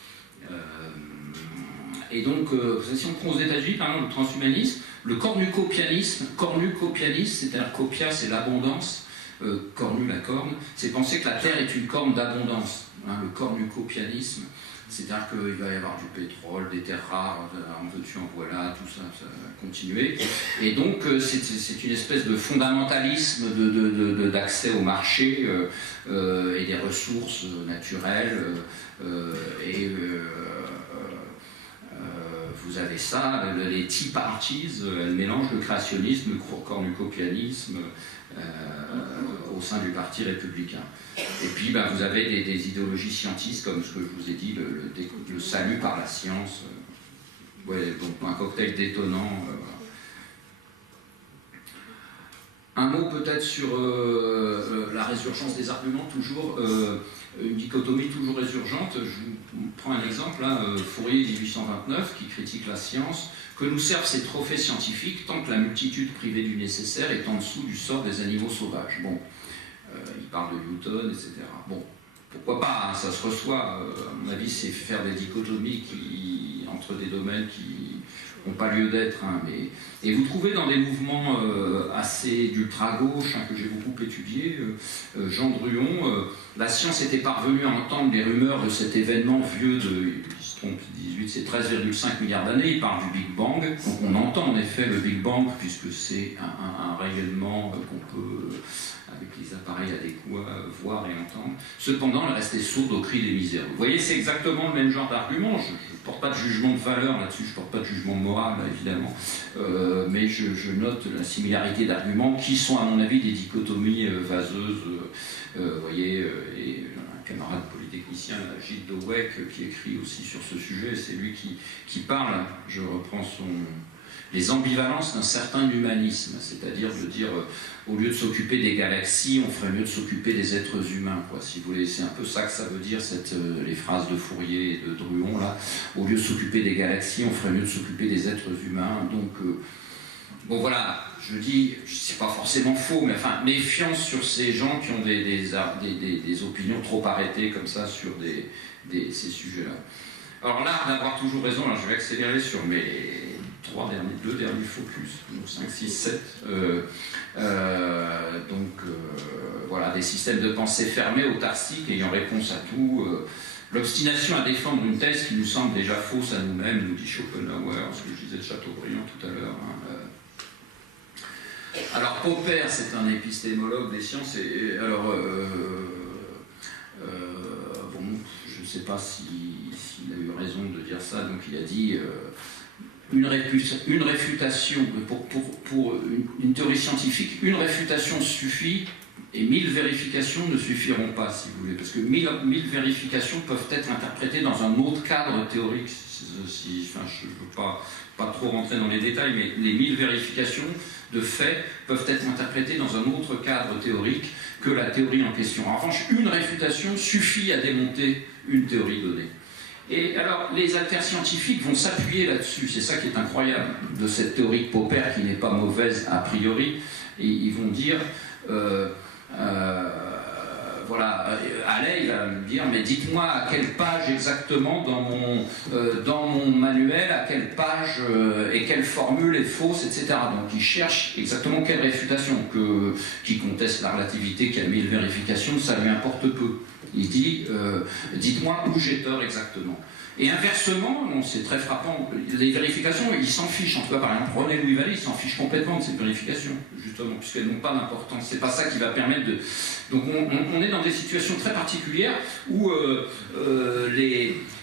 Et donc, si on prend aux États-Unis, par exemple, le transhumanisme, le cornucopianisme, c'est-à-dire copia, c'est l'abondance, cornu, la corne, c'est penser que la Terre est une corne d'abondance. Hein, le cornucopianisme, c'est-à-dire qu'il va y avoir du pétrole, des terres rares, en veux-tu, en voilà, tout ça, ça va continuer. Et donc, c'est une espèce de fondamentalisme d'accès au marché et des ressources naturelles. Vous avez ça, les Tea Parties, elles mélangent le créationnisme, le cornucopianisme au sein du Parti républicain. Et puis vous avez des idéologies scientistes, comme ce que je vous ai dit, le salut par la science. Donc un cocktail détonnant. Un mot peut-être sur la résurgence des arguments, toujours une dichotomie toujours résurgente. Je vous prends un exemple, là, Fourier 1829, qui critique la science. Que nous servent ces trophées scientifiques tant que la multitude privée du nécessaire est en dessous du sort des animaux sauvages. Bon, il parle de Newton, etc. Bon, pourquoi pas, hein, ça se reçoit. À mon avis, c'est faire des dichotomies entre des domaines qui n'ont pas lieu d'être. Hein, et vous trouvez dans des mouvements assez d'ultra-gauche, hein, que j'ai beaucoup étudié, Jean Druon, la science était parvenue à entendre les rumeurs de cet événement vieux de, il se trompe, 18, c'est 13,5 milliards d'années, il parle du Big Bang, donc on entend en effet le Big Bang, puisque c'est un rayonnement qu'on peut, avec les appareils adéquats, voir et entendre. Cependant, elle restait sourde au cri des misères. Vous voyez, c'est exactement le même genre d'argument. Je ne porte pas de jugement de valeur là-dessus, je ne porte pas de jugement moral, là, évidemment, mais je note la similarité d'arguments qui sont, à mon avis, des dichotomies vaseuses. Vous voyez, et un camarade polytechnicien, Gilles Dowek, qui écrit aussi sur ce sujet, c'est lui qui parle, je reprends les ambivalences d'un certain humanisme, c'est-à-dire de dire, au lieu de s'occuper des galaxies, on ferait mieux de s'occuper des êtres humains, quoi, si vous voulez. C'est un peu ça que ça veut dire, les phrases de Fourier et de Druon, là. Au lieu de s'occuper des galaxies, on ferait mieux de s'occuper des êtres humains. Donc, bon voilà, je dis, c'est pas forcément faux, mais enfin, méfiance sur ces gens qui ont des opinions trop arrêtées comme ça sur ces sujets-là. Alors là, d'avoir toujours raison, alors je vais accélérer sur mes deux derniers focus, donc 5, 6, 7. Voilà, des systèmes de pensée fermés, autarciques, ayant réponse à tout. L'obstination à défendre une thèse qui nous semble déjà fausse à nous-mêmes, nous dit Schopenhauer, ce que je disais de Chateaubriand tout à l'heure. Hein. Alors, Popper, c'est un épistémologue des sciences, et alors, bon, je ne sais pas s'il a eu raison de dire ça, donc il a dit une réfutation, pour une théorie scientifique, une réfutation suffit, Et 1000 vérifications ne suffiront pas, si vous voulez, parce que 1000 vérifications peuvent être interprétées dans un autre cadre théorique. Enfin, je ne veux pas trop rentrer dans les détails, mais les 1000 vérifications de fait peuvent être interprétées dans un autre cadre théorique que la théorie en question. En revanche, une réfutation suffit à démonter une théorie donnée. Et alors, les alterscientifiques vont s'appuyer là-dessus, c'est ça qui est incroyable de cette théorie de Popper, qui n'est pas mauvaise a priori, et ils vont dire... voilà, Halley, il va me dire, mais dites-moi à quelle page exactement dans mon manuel, à quelle page et quelle formule est fausse, etc. Donc il cherche exactement quelle réfutation, qui conteste la relativité, qui a 1000 vérifications, ça lui importe peu. Il dit, dites-moi où j'ai tort exactement. Et inversement, c'est très frappant, les vérifications, ils s'en fichent. En tout cas, par exemple, René Louis Vallée, il s'en fiche complètement de ces vérifications, justement, puisqu'elles n'ont pas d'importance. C'est pas ça qui va permettre de... Donc on est dans des situations très particulières où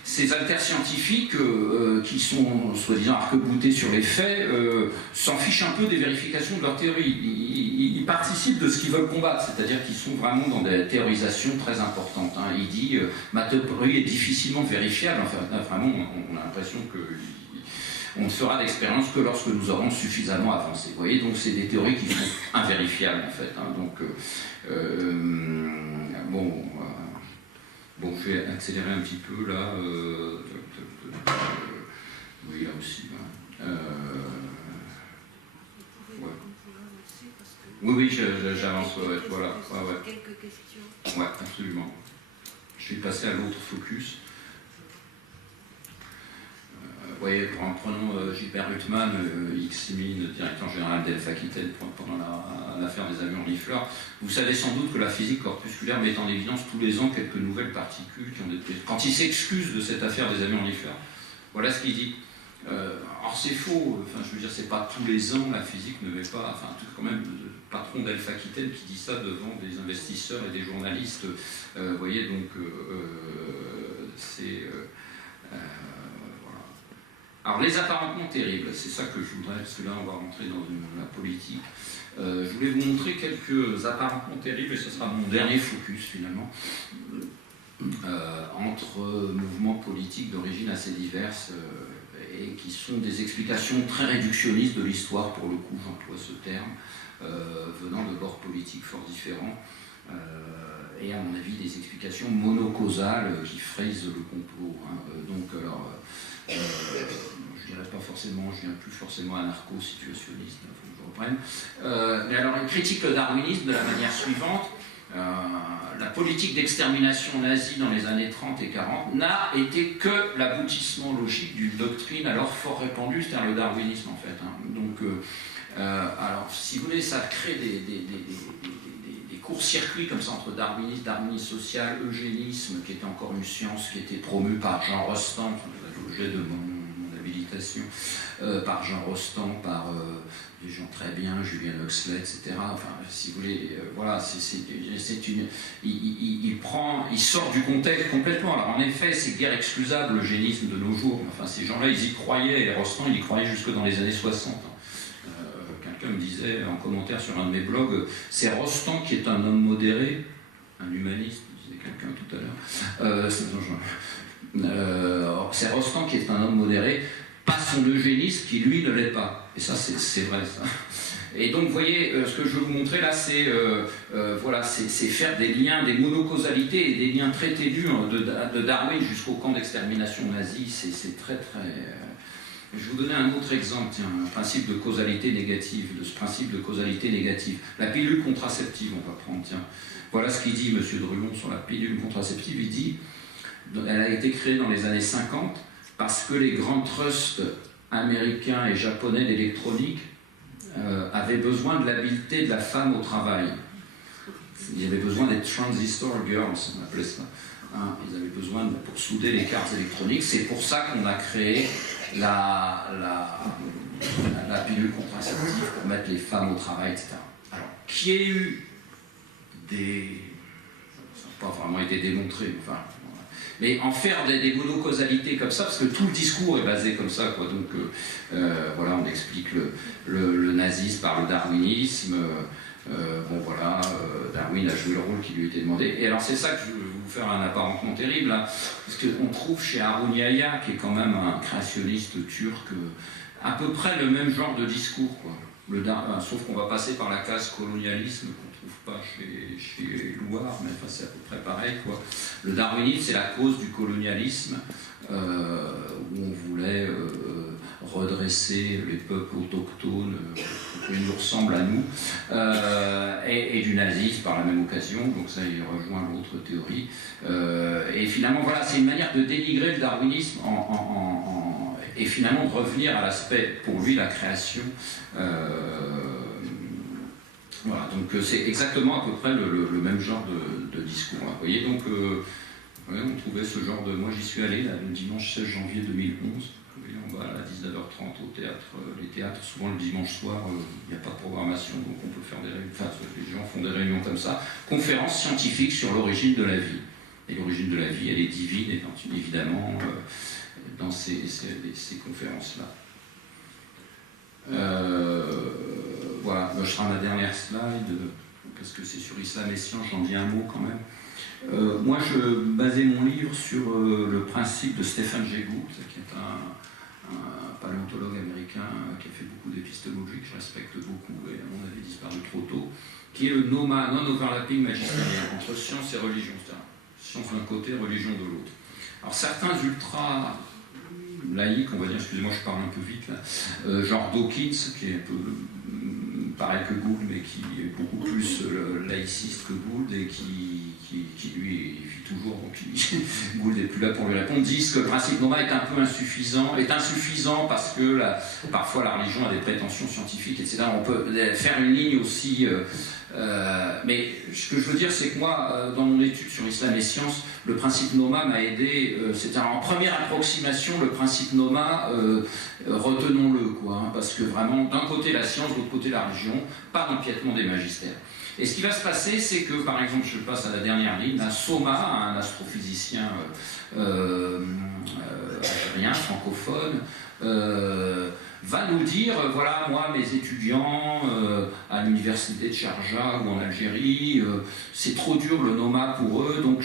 ces alterscientifiques, qui sont soi-disant arc-boutés sur les faits, s'en fichent un peu des vérifications de leur théorie. Ils participent de ce qu'ils veulent combattre, c'est-à-dire qu'ils sont vraiment dans des théorisations très importantes. Hein. Il dit ma théorie est difficilement vérifiable. Enfin, vraiment, on a l'impression qu'on ne fera d'expérience que lorsque nous aurons suffisamment avancé. Vous voyez, donc c'est des théories qui sont invérifiables en fait. Hein. Donc, bon, je vais accélérer un petit peu là. Oui, là aussi. Ouais. Oui, j'avance. Ouais, voilà. Ouais. Quelques questions. Ouais, absolument. Je vais passer à l'autre focus. Vous voyez, prenons Gilbert Ruttmann, ex-mine, directeur général d'Elf Aquitaine pendant l'affaire des avions Lifleur. Vous savez sans doute que la physique corpusculaire met en évidence tous les ans quelques nouvelles particules qui ont été... Quand il s'excuse de cette affaire des avions Lifleur, voilà ce qu'il dit. Or c'est faux, enfin je veux dire, c'est pas tous les ans la physique ne met pas, enfin quand même le patron d'Elf Aquitaine qui dit ça devant des investisseurs et des journalistes, vous voyez, donc c'est... Alors, les apparentement terribles, c'est ça que je voudrais, parce que là, on va rentrer dans la politique. Je voulais vous montrer quelques apparentement terribles, et ce sera mon dernier focus, finalement, entre mouvements politiques d'origine assez diverses, et qui sont des explications très réductionnistes de l'histoire, pour le coup, j'emploie ce terme, venant de bords politiques fort différents, et à mon avis, des explications monocausales qui frisent le complot. Hein. Donc, alors... je dirais pas forcément, je viens plus forcément anarcho-situationniste, il faut que je reprenne. Mais alors, il critique le darwinisme de la manière suivante. La politique d'extermination nazie dans les années 30 et 40 n'a été que l'aboutissement logique d'une doctrine alors fort répandue, c'est-à-dire le darwinisme en fait. Hein. Donc, alors, si vous voulez, ça crée des courts-circuits comme ça entre darwinisme, darwinisme social, eugénisme, qui était encore une science qui était promue par Jean Rostand, l'objet de mon habilitation, par Jean Rostand, par des gens très bien, Julian Huxley, etc. Enfin, si vous voulez, voilà, il sort du contexte complètement. Alors en effet, c'est guère excusable l'eugénisme de nos jours. Enfin, ces gens-là, ils y croyaient, et Rostand, il y croyait jusque dans les années 60. Quelqu'un me disait en commentaire sur un de mes blogs, c'est Rostand qui est un homme modéré, un humaniste, disait quelqu'un tout à l'heure. C'est Rostand qui est un homme modéré, pas son eugénisme qui lui ne l'est pas. Et ça, c'est vrai ça. Et donc, vous voyez, ce que je veux vous montrer là, c'est voilà, c'est faire des liens, des monocausalités et des liens très ténus de Darwin jusqu'au camp d'extermination nazi. C'est très, très... Je vais vous donner un autre exemple, tiens, un principe de causalité négative, de ce principe de causalité négative. La pilule contraceptive, on va prendre, tiens. Voilà ce qu'il dit, M. Druon, sur la pilule contraceptive. Il dit, elle a été créée dans les années 50 parce que les grands trusts américains et japonais d'électronique avaient besoin de l'habileté de la femme au travail. Ils avaient besoin des transistor girls, on appelait ça. Hein, ils avaient besoin pour souder les cartes électroniques. C'est pour ça qu'on a créé la pilule contraceptive pour mettre les femmes au travail, etc. Alors, qui ait eu des... Ça n'a pas vraiment été démontré, enfin... Voilà. Mais en faire des monocausalités comme ça, parce que tout le discours est basé comme ça, quoi. Donc, voilà, on explique le nazisme par le darwinisme, Bon voilà, Darwin a joué le rôle qui lui était demandé. Et alors c'est ça que je vais vous faire un apparentement terrible, là, parce qu'on trouve chez Harun Yahya, qui est quand même un créationniste turc, à peu près le même genre de discours, quoi. Sauf qu'on va passer par la case colonialisme qu'on ne trouve pas chez Louard, mais enfin, c'est à peu près pareil, quoi. Le darwinisme, c'est la cause du colonialisme, où on voulait redresser les peuples autochtones qui nous ressemblent à nous, et du nazisme par la même occasion, donc ça il rejoint l'autre théorie. Et finalement, voilà, c'est une manière de dénigrer le darwinisme et finalement de revenir à l'aspect, pour lui, la création. Voilà, donc c'est exactement à peu près le même genre de discours. Là. Vous voyez, donc on trouvait ce genre de... Moi j'y suis allé là, le dimanche 16 janvier 2011. Vous voyez, on va à 19h30 au théâtre. Les théâtres, souvent le dimanche soir, il n'y a pas de programmation, donc on peut faire des réunions. Enfin, les gens font des réunions comme ça. Conférence scientifique sur l'origine de la vie. Et l'origine de la vie, elle est divine, évidemment, dans ces conférences-là. Voilà, je serai à ma dernière slide, parce que c'est sur Islam et Science, j'en dis un mot quand même. Moi, je basais mon livre sur le principe de Stephen Jay Gould, qui est un paléontologue américain qui a fait beaucoup d'épistémologie, que je respecte beaucoup, et à mon avis disparu trop tôt, qui est le NOMA, Non-Overlapping Magisterium, entre science et religion, c'est-à-dire science d'un côté, religion de l'autre. Alors certains ultra laïcs, on va dire, excusez-moi je parle un peu vite là, genre Dawkins, qui est un peu pareil que Gould, mais qui est beaucoup plus laïciste que Gould, et qui lui vit toujours, donc Gould n'est plus là pour lui répondre, disent que le principe NOMA est un peu insuffisant, parce que parfois la religion a des prétentions scientifiques, etc. On peut faire une ligne aussi... mais ce que je veux dire, c'est que moi, dans mon étude sur Islam et Sciences, le principe NOMA m'a aidé. C'était en première approximation, le principe NOMA, retenons-le, quoi, hein, parce que vraiment, d'un côté la science, de l'autre côté la religion, pas d'empiètement des magistères. Et ce qui va se passer, c'est que, par exemple, je passe à la dernière ligne, un Soma, un astrophysicien algérien, francophone, va nous dire, voilà, moi, mes étudiants à l'université de Sharjah ou en Algérie, c'est trop dur le NOMA pour eux, donc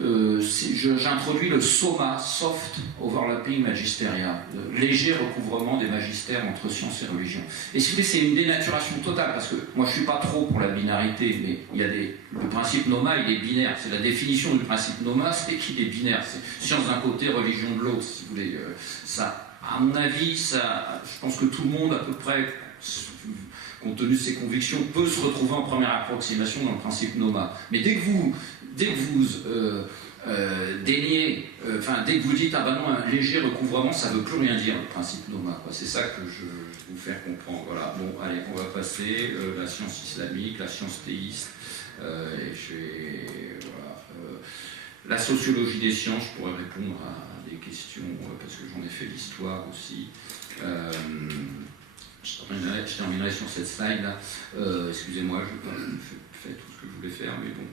j'introduis le SOMA, Soft Overlapping Magisteria, léger recouvrement des magistères entre science et religion. Et si vous voulez, c'est une dénaturation totale, parce que moi, je ne suis pas trop pour la binarité, mais il y a le principe NOMA, il est binaire. C'est la définition du principe NOMA, c'est qu'il est binaire. C'est science d'un côté, religion de l'autre, si vous voulez. Ça, à mon avis, ça, je pense que tout le monde, à peu près, compte tenu de ses convictions, peut se retrouver en première approximation dans le principe NOMA. Mais dès que vous déniez, dès que vous dites, ah ben non, un léger recouvrement, ça ne veut plus rien dire, le principe NOMA. C'est ça que je veux vous faire comprendre. Voilà. Bon, allez, on va passer la science islamique, la science théiste, et la sociologie des sciences, je pourrais répondre à des questions, parce que j'en ai fait l'histoire aussi. Je terminerai sur cette slide-là. Excusez-moi, je n'ai pas fait tout ce que je voulais faire, mais bon.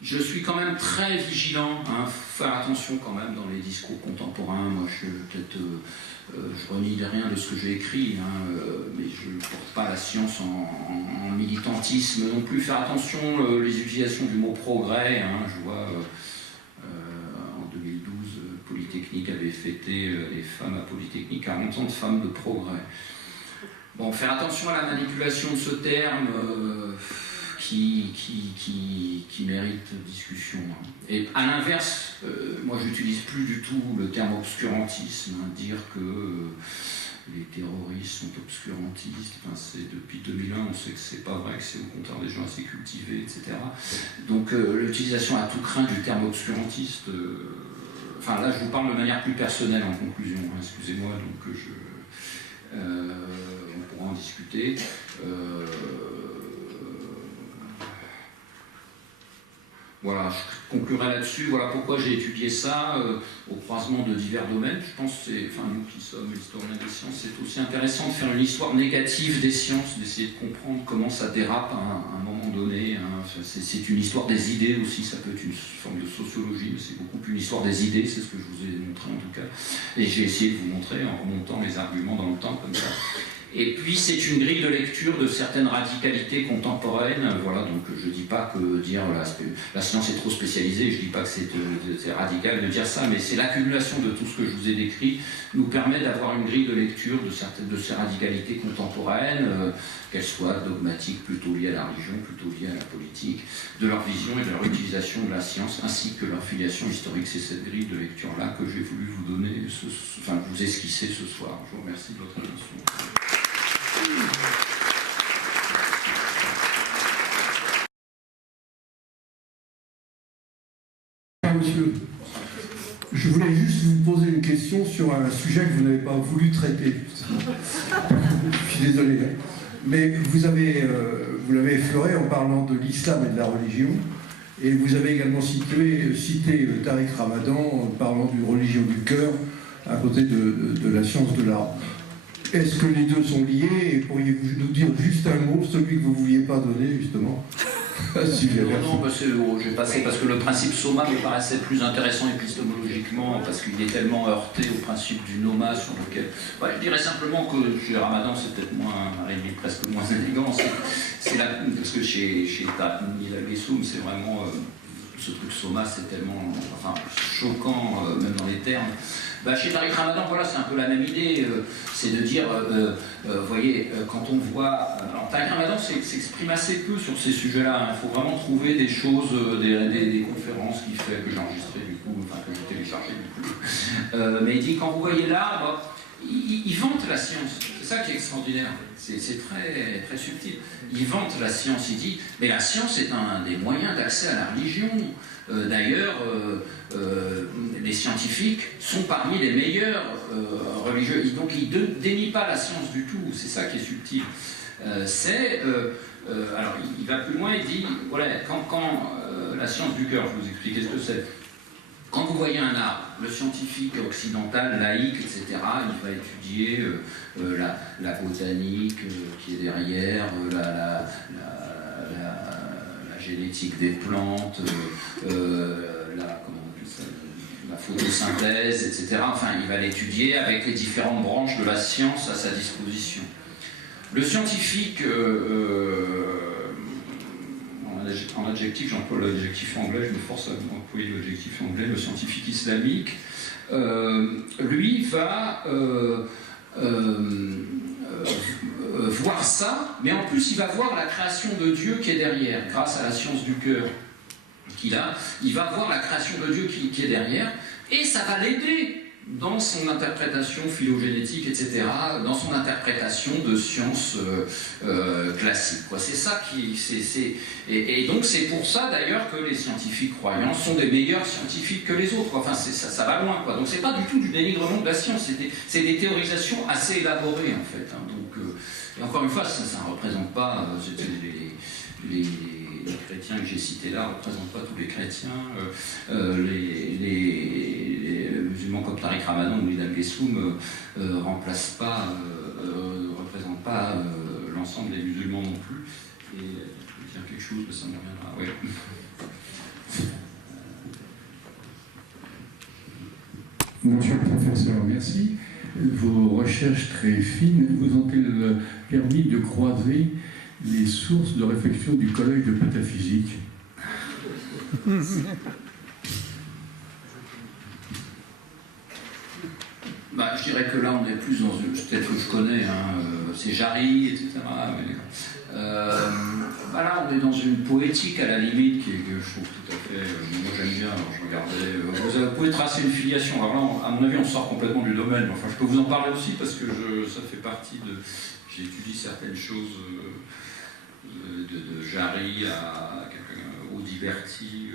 Je suis quand même très vigilant, hein, faire attention quand même dans les discours contemporains. Moi, je renie rien de ce que j'ai écrit, hein, mais je ne porte pas la science en militantisme non plus. Faire attention, les utilisations du mot progrès, hein, je vois... en 2012, Polytechnique avait fêté les femmes à Polytechnique, 40 ans de femmes de progrès. Bon, faire attention à la manipulation de ce terme qui mérite discussion. Et à l'inverse, moi j'utilise plus du tout le terme obscurantisme, hein, dire que les terroristes sont obscurantistes, depuis 2001 on sait que c'est pas vrai, que c'est au contraire des gens assez cultivés, etc. Donc l'utilisation à tout craint du terme obscurantiste, là je vous parle de manière plus personnelle en conclusion, hein, excusez-moi, donc on pourra en discuter. Voilà, je conclurai là-dessus. Voilà pourquoi j'ai étudié ça au croisement de divers domaines. Je pense que nous qui sommes historiens des sciences, c'est aussi intéressant de faire une histoire négative des sciences, d'essayer de comprendre comment ça dérape à un moment donné. Hein. C'est une histoire des idées aussi, ça peut être une forme de sociologie, mais c'est beaucoup plus une histoire des idées, c'est ce que je vous ai montré en tout cas. Et j'ai essayé de vous montrer en remontant les arguments dans le temps comme ça. Et puis c'est une grille de lecture de certaines radicalités contemporaines. Voilà, donc je ne dis pas que dire la science est trop spécialisée, je ne dis pas que c'est radical de dire ça, mais c'est l'accumulation de tout ce que je vous ai décrit nous permet d'avoir une grille de lecture de ces radicalités contemporaines, qu'elles soient dogmatiques, plutôt liées à la religion, plutôt liées à la politique, de leur vision et de leur utilisation de la science, ainsi que leur filiation historique. C'est cette grille de lecture-là que j'ai voulu vous donner, vous esquisser ce soir. Je vous remercie de votre attention. Monsieur, je voulais juste vous poser une question sur un sujet que vous n'avez pas voulu traiter. Je suis désolé, hein. Mais vous l'avez effleuré en parlant de l'islam et de la religion, et vous avez également cité Tariq Ramadan en parlant d'une religion du cœur à côté de la science de l'art. Est-ce que les deux sont liés, et pourriez-vous nous dire juste un mot, celui que vous ne vouliez pas donner, justement? Non, j'ai passé parce que le principe soma me paraissait plus intéressant épistémologiquement, parce qu'il est tellement heurté au principe du noma sur lequel... je dirais simplement que chez Ramadan, c'est peut-être presque moins élégant, parce que chez Nilal Gessoum, c'est vraiment... ce truc soma, c'est tellement choquant, même dans les termes. Chez Tariq Ramadan, voilà, c'est un peu la même idée, c'est de dire, vous voyez, quand on voit... Alors, Tariq Ramadan s'exprime assez peu sur ces sujets-là, il faut vraiment trouver des choses, des conférences qu'il fait, que j'ai enregistrées du coup, que j'ai téléchargées du coup. Mais il dit, quand vous voyez là, il vante la science, c'est ça qui est extraordinaire, c'est très, très subtil. Il vante la science, il dit, mais la science est un des moyens d'accès à la religion. D'ailleurs, les scientifiques sont parmi les meilleurs religieux. Donc il ne dénie pas la science du tout, c'est ça qui est subtil. Alors il va plus loin, il dit, voilà, quand la science du cœur, je vais vous expliquer ce que c'est. Quand vous voyez un arbre, le scientifique occidental, laïque, etc., il va étudier la botanique qui est derrière, la génétique des plantes, la photosynthèse, etc. Enfin, il va l'étudier avec les différentes branches de la science à sa disposition. Le scientifique, en adjectif, j'emploie l'adjectif anglais, je me force à employer l'adjectif anglais, le scientifique islamique, lui va voir ça, mais en plus il va voir la création de Dieu qui est derrière, grâce à la science du cœur qu'il a, il va voir la création de Dieu qui est derrière, et ça va l'aider dans son interprétation phylogénétique, etc., dans son interprétation de sciences classiques. C'est ça qui... Et donc c'est pour ça d'ailleurs que les scientifiques croyants sont des meilleurs scientifiques que les autres. Enfin, ça va loin, quoi. Donc c'est pas du tout du dénigrement de la science, c'est des théorisations assez élaborées, en fait. Donc, et encore une fois, ça ne représente pas... les chrétiens que j'ai cités là ne représentent pas tous les chrétiens. Les musulmans comme Tariq Ramadan ou Nilal Gessoum ne représentent pas l'ensemble des musulmans non plus. Et je vais dire quelque chose, mais ça me reviendra. Ouais. Monsieur le professeur, merci. Vos recherches très fines vous ont-elles permis de croiser les sources de réflexion du collège de pataphysique? Je dirais que là on est plus dans une... Peut-être que je connais, c'est Jarry, etc. Là on est dans une poétique à la limite que je trouve tout à fait... moi j'aime bien, alors je regardais... Vous pouvez tracer une filiation. Alors là, à mon avis, on sort complètement du domaine. Enfin, je peux vous en parler aussi parce que ça fait partie de... J'étudie certaines choses... de Jarry à Audiberti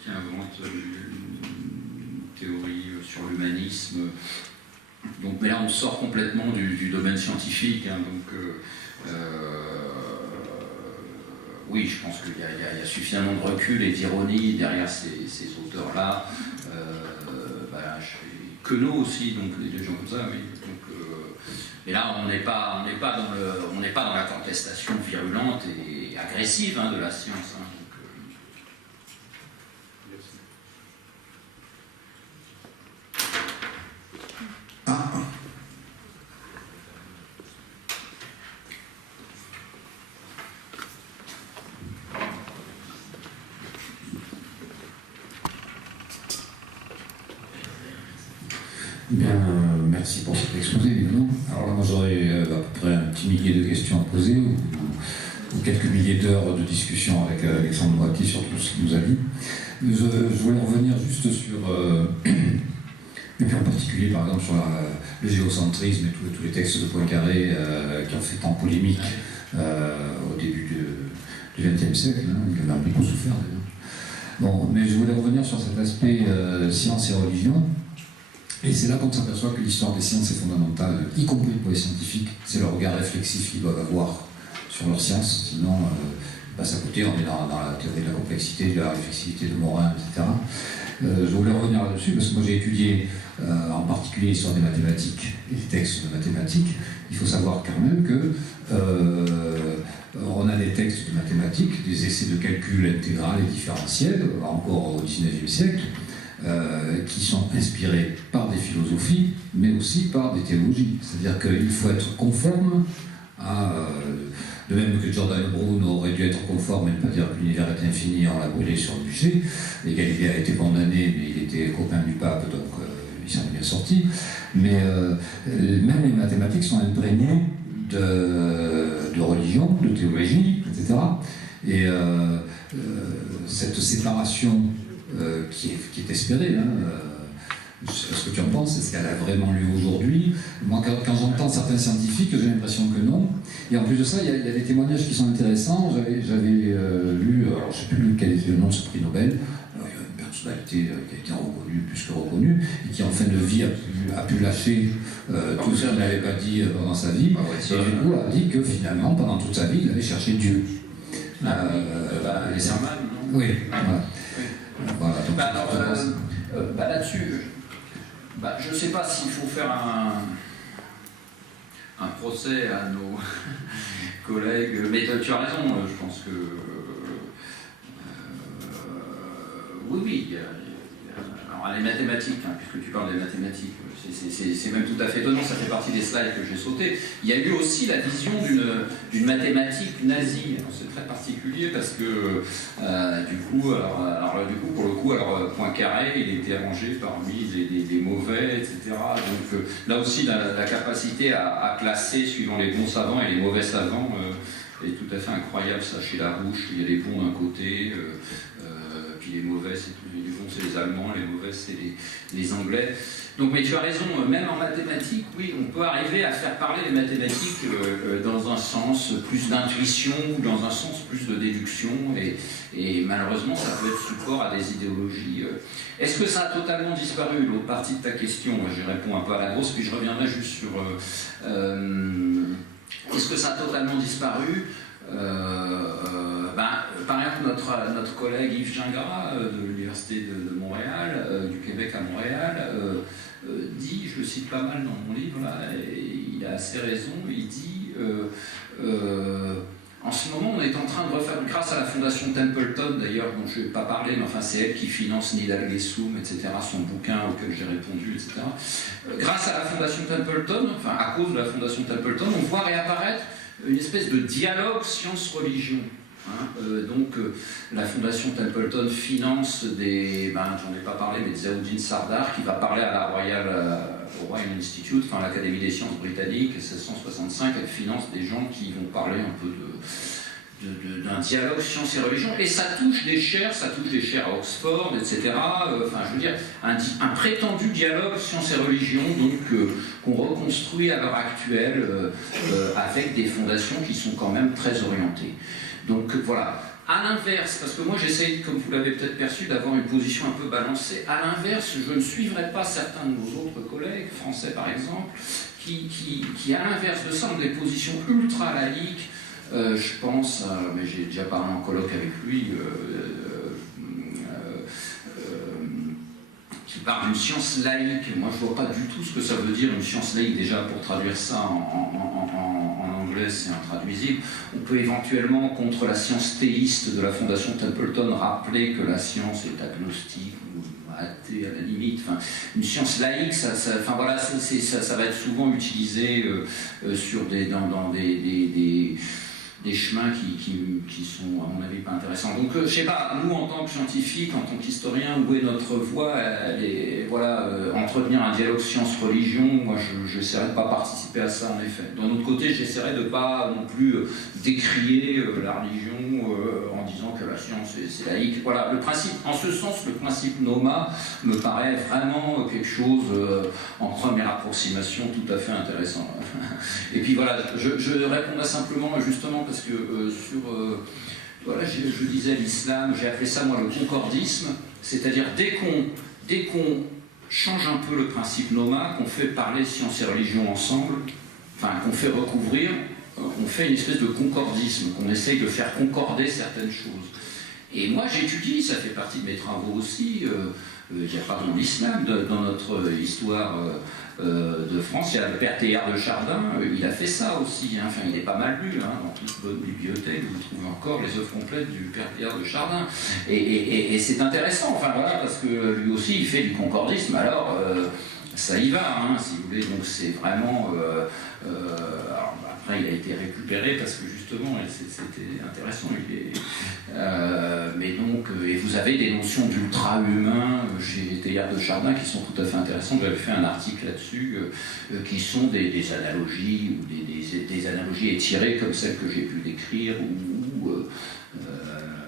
qui invente une théorie sur l'humanisme. Donc, mais là, on sort complètement du domaine scientifique. Oui, je pense qu'il y a suffisamment de recul et d'ironie derrière ces auteurs-là. Queneau aussi, donc des gens comme ça, oui. Mais là, on n'est pas dans la contestation virulente et agressive de la science. Bien, merci pour cet exposé, évidemment. Alors là, moi, j'aurais à peu près un petit millier de questions à poser, ou quelques milliers d'heures de discussion avec Alexandre Moati sur tout ce qu'il nous a dit. Je voulais revenir juste sur, et puis en particulier, par exemple, sur le géocentrisme et tous les textes de Poincaré qui ont fait tant polémique au début du XXe siècle. Hein, il en a beaucoup souffert, d'ailleurs. Bon, mais je voulais revenir sur cet aspect science et religion. Et c'est là qu'on s'aperçoit que l'histoire des sciences est fondamentale, y compris pour les scientifiques. C'est le regard réflexif qu'ils doivent avoir sur leurs sciences. Sinon, ils passent à côté, on est dans la théorie de la complexité, de la réflexivité de Morin, etc. Je voulais revenir là-dessus parce que moi j'ai étudié en particulier l'histoire des mathématiques et des textes de mathématiques. Il faut savoir quand même que on a des textes de mathématiques, des essais de calcul intégral et différentiel, encore au XIXe siècle, qui sont inspirés par des philosophies, mais aussi par des théologies. C'est-à-dire qu'il faut être conforme à... de même que Giordano Bruno aurait dû être conforme et ne pas dire que l'univers est infini, on l'a brûlé sur le bûcher, et Galilée a été condamné, mais il était copain du pape, donc il s'en est bien sorti. Mais même les mathématiques sont imprégnées de religion, de théologie, etc. Et cette séparation qui est espérée, hein, je sais pas ce que tu en penses, est-ce qu'elle a vraiment lieu aujourd'hui? Moi, quand j'entends certains scientifiques, j'ai l'impression que non. Et en plus de ça, il y a des témoignages qui sont intéressants. J'avais lu, alors je ne sais plus quel était le nom de ce prix Nobel, il y a une personnalité qui a été reconnue, plus que reconnue, et qui en fin de vie a pu lâcher tout ce qu'il n'avait pas dit pendant sa vie, et du coup a dit que finalement, pendant toute sa vie, il avait cherché Dieu. Les Sermans, non? Oui, voilà. Voilà, donc, là-dessus, je ne sais pas s'il faut faire un procès à nos collègues, mais tu as raison, je pense que oui, alors les mathématiques, hein, puisque tu parles des mathématiques, c'est même tout à fait étonnant, ça fait partie des slides que j'ai sauté. Il y a eu aussi la vision d'une mathématique nazie. C'est très particulier parce que du coup, pour le coup, Poincaré, il était rangé parmi les mauvais, etc. Donc là aussi, la capacité à classer suivant les bons savants et les mauvais savants est tout à fait incroyable. Ça, chez Larouche, il y a les bons d'un côté. Puis les mauvais, les bons c'est les Allemands, les mauvais c'est les Anglais. Donc, mais tu as raison, même en mathématiques, oui, on peut arriver à faire parler les mathématiques dans un sens plus d'intuition ou dans un sens plus de déduction, et malheureusement ça peut être support à des idéologies. Est-ce que ça a totalement disparu? L'autre partie de ta question, je réponds un peu à la grosse, puis je reviendrai juste sur... est-ce que ça a totalement disparu? Par exemple, notre collègue Yves Gingras de l'Université de Montréal, du Québec à Montréal, dit, je le cite pas mal dans mon livre, là, et il a assez raison, il dit en ce moment on est en train de refaire, grâce à la fondation Templeton d'ailleurs, dont je ne vais pas parler, mais enfin c'est elle qui finance Nidal Guessum, etc., son bouquin auquel j'ai répondu, etc. Grâce à la fondation Templeton, enfin à cause de la fondation Templeton, on voit réapparaître une espèce de dialogue science-religion. La fondation Templeton finance des, j'en ai pas parlé, mais Ziauddin Sardar qui va parler à la au Royal Institute, enfin l'Académie des sciences britanniques, 1665, elle finance des gens qui vont parler un peu d'un dialogue science et religion, et ça touche des chaires à Oxford, etc. Enfin, je veux dire, un prétendu dialogue science et religion, donc qu'on reconstruit à l'heure actuelle avec des fondations qui sont quand même très orientées. Donc voilà. À l'inverse, parce que moi j'essaye, comme vous l'avez peut-être perçu, d'avoir une position un peu balancée. À l'inverse, je ne suivrai pas certains de nos autres collègues, français par exemple, qui à l'inverse de ça ont des positions ultra laïques. Je pense, mais j'ai déjà parlé en colloque avec lui, qui parle d'une science laïque. Moi je ne vois pas du tout ce que ça veut dire une science laïque. Déjà pour traduire ça en anglais c'est intraduisible. On peut éventuellement contre la science théiste de la fondation Templeton rappeler que la science est agnostique ou athée à la limite. Enfin, une science laïque, ça va être souvent utilisé sur des chemins qui sont, à mon avis, pas intéressants. Donc, je sais pas, nous, en tant que scientifiques, en tant qu'historiens, où est notre voie? Voilà, entretenir un dialogue science-religion, moi, j'essaierai de pas participer à ça, en effet. D'un autre côté, j'essaierai de pas non plus décrier la religion en disant que la science, c'est laïque. Voilà, le principe, en ce sens, le principe NOMA me paraît vraiment quelque chose, en première approximation, tout à fait intéressant. Et puis voilà, je répondrai simplement, justement, parce que voilà, je disais l'islam, j'ai appelé ça moi le concordisme, c'est-à-dire dès qu'on change un peu le principe NOMA, qu'on fait parler science et religion ensemble, enfin qu'on fait recouvrir, on fait une espèce de concordisme, qu'on essaye de faire concorder certaines choses. Et moi j'étudie, ça fait partie de mes travaux aussi, il n'y a pas que l'islam, dans notre histoire de France, il y a le père Teilhard de Chardin, il a fait ça aussi, hein. Enfin il est pas mal lu, hein, dans toute bonne bibliothèque, vous trouvez encore les œuvres complètes du père Teilhard de Chardin. Et c'est intéressant, enfin voilà, parce que lui aussi il fait du concordisme, alors ça y va, hein, si vous voulez, donc c'est vraiment... alors, après, il a été récupéré parce que justement, c'était intéressant. Mais donc, et vous avez des notions d'ultra-humain chez Teilhard de Chardin qui sont tout à fait intéressantes. J'avais fait un article là-dessus, qui sont des analogies, ou des analogies étirées comme celles que j'ai pu décrire,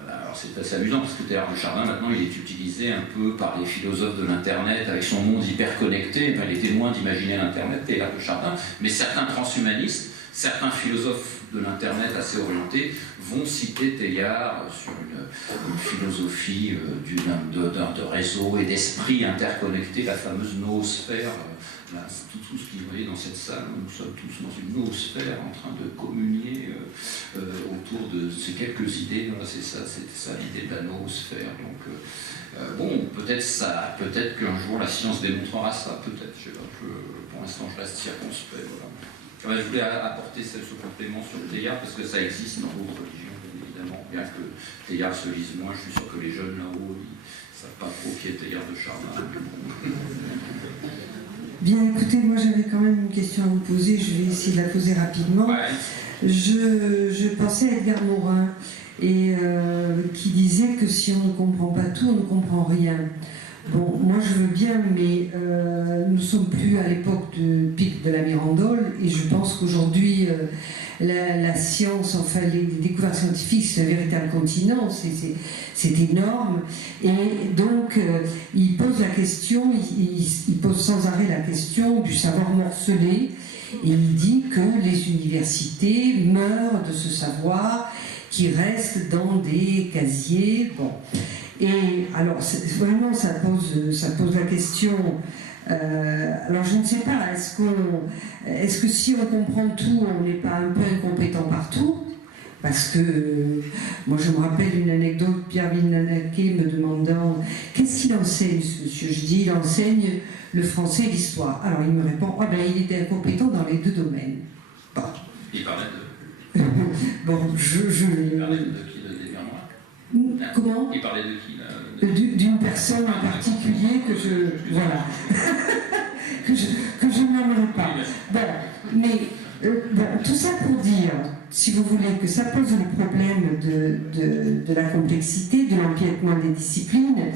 alors c'est assez amusant parce que Teilhard de Chardin, maintenant, il est utilisé un peu par les philosophes de l'Internet avec son monde hyper connecté. Enfin, il était loin d'imaginer l'Internet, Teilhard de Chardin, mais certains transhumanistes, certains philosophes de l'Internet assez orientés vont citer Teilhard sur une philosophie de réseau et d'esprit interconnecté, la fameuse noosphère. Là, tout ce que vous voyez dans cette salle, nous sommes tous dans une noosphère en train de communier autour de ces quelques idées. C'était ça l'idée de la noosphère. Donc, bon, peut-être qu'un jour la science démontrera ça, peut-être. Je sais pas, pour l'instant, je reste circonspect. Voilà. Je voulais apporter ce complément sur Teilhard parce que ça existe dans d'autres religions, bien évidemment. Bien que Teilhard se lise moins, je suis sûr que les jeunes là-haut, ils ne savent pas trop qui est Teilhard de Chardin. Bien, écoutez, moi j'avais quand même une question à vous poser, je vais essayer de la poser rapidement. Ouais. Je pensais à Edgar Morin, et qui disait que si on ne comprend pas tout, on ne comprend rien. Bon, moi je veux bien, mais nous ne sommes plus à l'époque de Pic de la Mirandole, et je pense qu'aujourd'hui, la science, enfin les découvertes scientifiques, c'est un véritable continent, c'est énorme, et donc il pose la question, il pose sans arrêt la question du savoir morcelé, et il dit que les universités meurent de ce savoir qui reste dans des casiers, bon. Et alors, vraiment, ça pose la question. Alors, je ne sais pas, est-ce que si on comprend tout, on n'est pas un peu incompétent partout? Parce que, moi, je me rappelle une anecdote, Pierre Villeneuve me demandant qu'est-ce qu'il enseigne, ce monsieur? Je dis, il enseigne le français et l'histoire. Alors, il me répond, oh, ben, il était incompétent dans les deux domaines. Bon. Il parlait de... Bon, Il parlait de qui? Comment? Il parlait de qui là? D'une personne en particulier que je... Voilà. que je n'aimerais pas. Bon, mais bon, tout ça pour dire, si vous voulez, que ça pose le problème de la complexité, de l'empiètement des disciplines.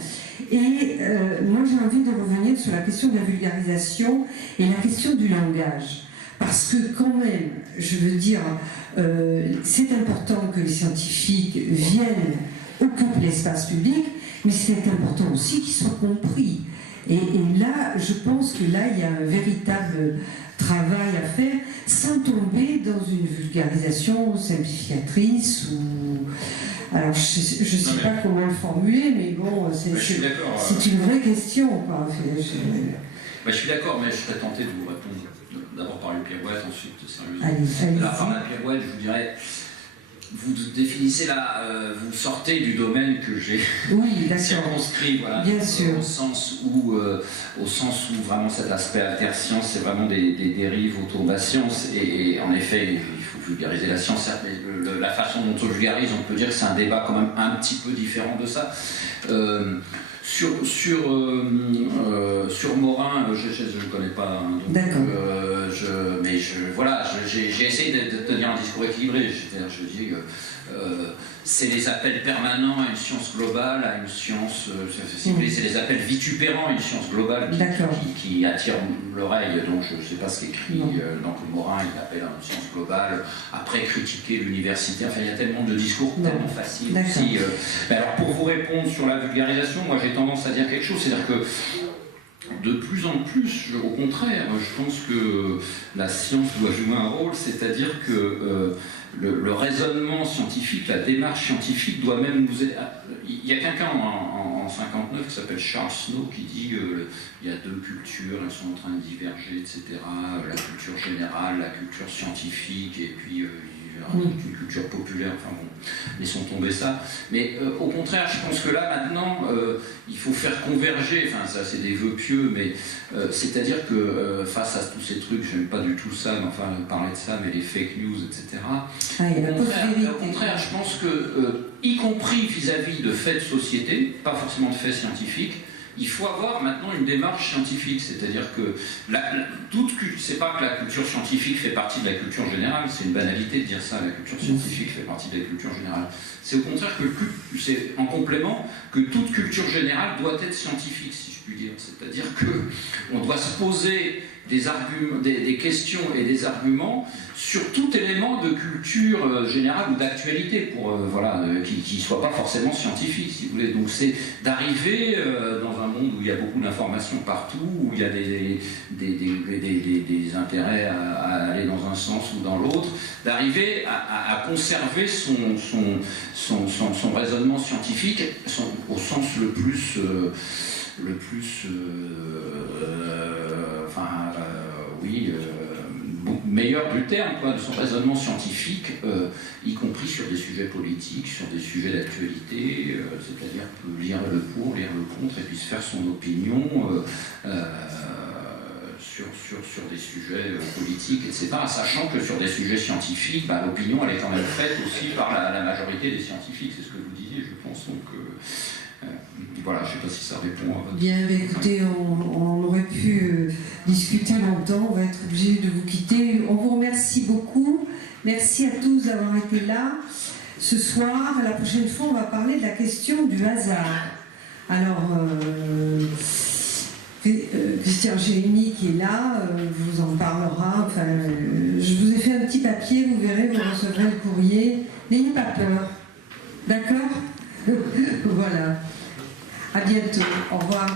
Et moi j'ai envie de revenir sur la question de la vulgarisation et la question du langage. Parce que quand même, je veux dire, c'est important que les scientifiques viennent occuper l'espace public, mais c'est important aussi qu'ils soient compris. Et là, je pense que là, il y a un véritable travail à faire, sans tomber dans une vulgarisation simplificatrice ou... Alors, je ne sais pas comment le formuler, mais bon, c'est une vraie question, quoi. Je suis d'accord, mais je serais tenté de vous répondre d'abord par une pirouette, ensuite sérieusement. Allez. Là, par la pirouette, je vous dirais, vous définissez là, vous sortez du domaine que j'ai circonscrit, voilà, bien sûr. Au sens où vraiment cet aspect alter-science, c'est vraiment des dérives autour de la science, et en effet, il faut vulgariser la science, certes, mais la façon dont on vulgarise, on peut dire que c'est un débat quand même un petit peu différent de ça. Sur Morin, je ne le connais pas, hein, donc j'ai essayé de tenir un discours équilibré. C'est-à-dire, je dis c'est les appels permanents à une science globale, à une science, si vous voulez, c'est les appels vitupérants à une science globale qui attire l'oreille. Donc je ne sais pas ce qu'écrit donc Morin, il appelle à une science globale, après critiquer l'université. Enfin, il y a tellement de discours tellement faciles aussi. Alors pour vous répondre sur la vulgarisation, moi j'ai tendance à dire quelque chose, c'est-à-dire que de plus en plus, au contraire, je pense que la science doit jouer un rôle, c'est-à-dire que le raisonnement scientifique, la démarche scientifique doit même nous aider. Il y a quelqu'un en 59 qui s'appelle Charles Snow qui dit qu'il y a deux cultures, elles sont en train de diverger, etc. La culture générale, la culture scientifique, et puis une culture populaire, enfin bon, laissons tomber ça. Mais au contraire, je pense que là, maintenant, il faut faire converger, enfin ça c'est des vœux pieux, mais c'est-à-dire que face à tous ces trucs, j'aime pas du tout ça, mais enfin parler de ça, mais les fake news, etc. Au contraire, je pense que, y compris vis-à-vis de faits de société, pas forcément de faits scientifiques, il faut avoir maintenant une démarche scientifique, c'est-à-dire que c'est pas que la culture scientifique fait partie de la culture générale, c'est une banalité de dire ça, la culture scientifique fait partie de la culture générale. C'est au contraire que c'est en complément que toute culture générale doit être scientifique, si je puis dire. C'est-à-dire qu'on doit se poser des questions et des arguments sur tout élément de culture générale ou d'actualité, qui ne soit pas forcément scientifique, si vous voulez. Donc c'est d'arriver dans un monde où il y a beaucoup d'informations partout, où il y a des intérêts à aller dans un sens ou dans l'autre, d'arriver à conserver son raisonnement scientifique au sens le plus meilleur du terme, de son raisonnement scientifique, y compris sur des sujets politiques, sur des sujets d'actualité, c'est-à-dire lire le pour, lire le contre, et puis se faire son opinion sur des sujets politiques, etc. Sachant que sur des sujets scientifiques, l'opinion elle est quand même faite aussi par la majorité des scientifiques, c'est ce que vous disiez, je pense. Donc, voilà, je ne sais pas si ça répond à votre... Bien, écoutez, on aurait pu discuter longtemps, on va être obligé de vous quitter. On vous remercie beaucoup. Merci à tous d'avoir été là. Ce soir, la prochaine fois, on va parler de la question du hasard. Alors, Christian Gérini qui est là, vous en parlera. Enfin, je vous ai fait un petit papier, vous verrez, vous recevrez le courrier. N'ayez pas peur. D'accord? Voilà. À bientôt. Au revoir.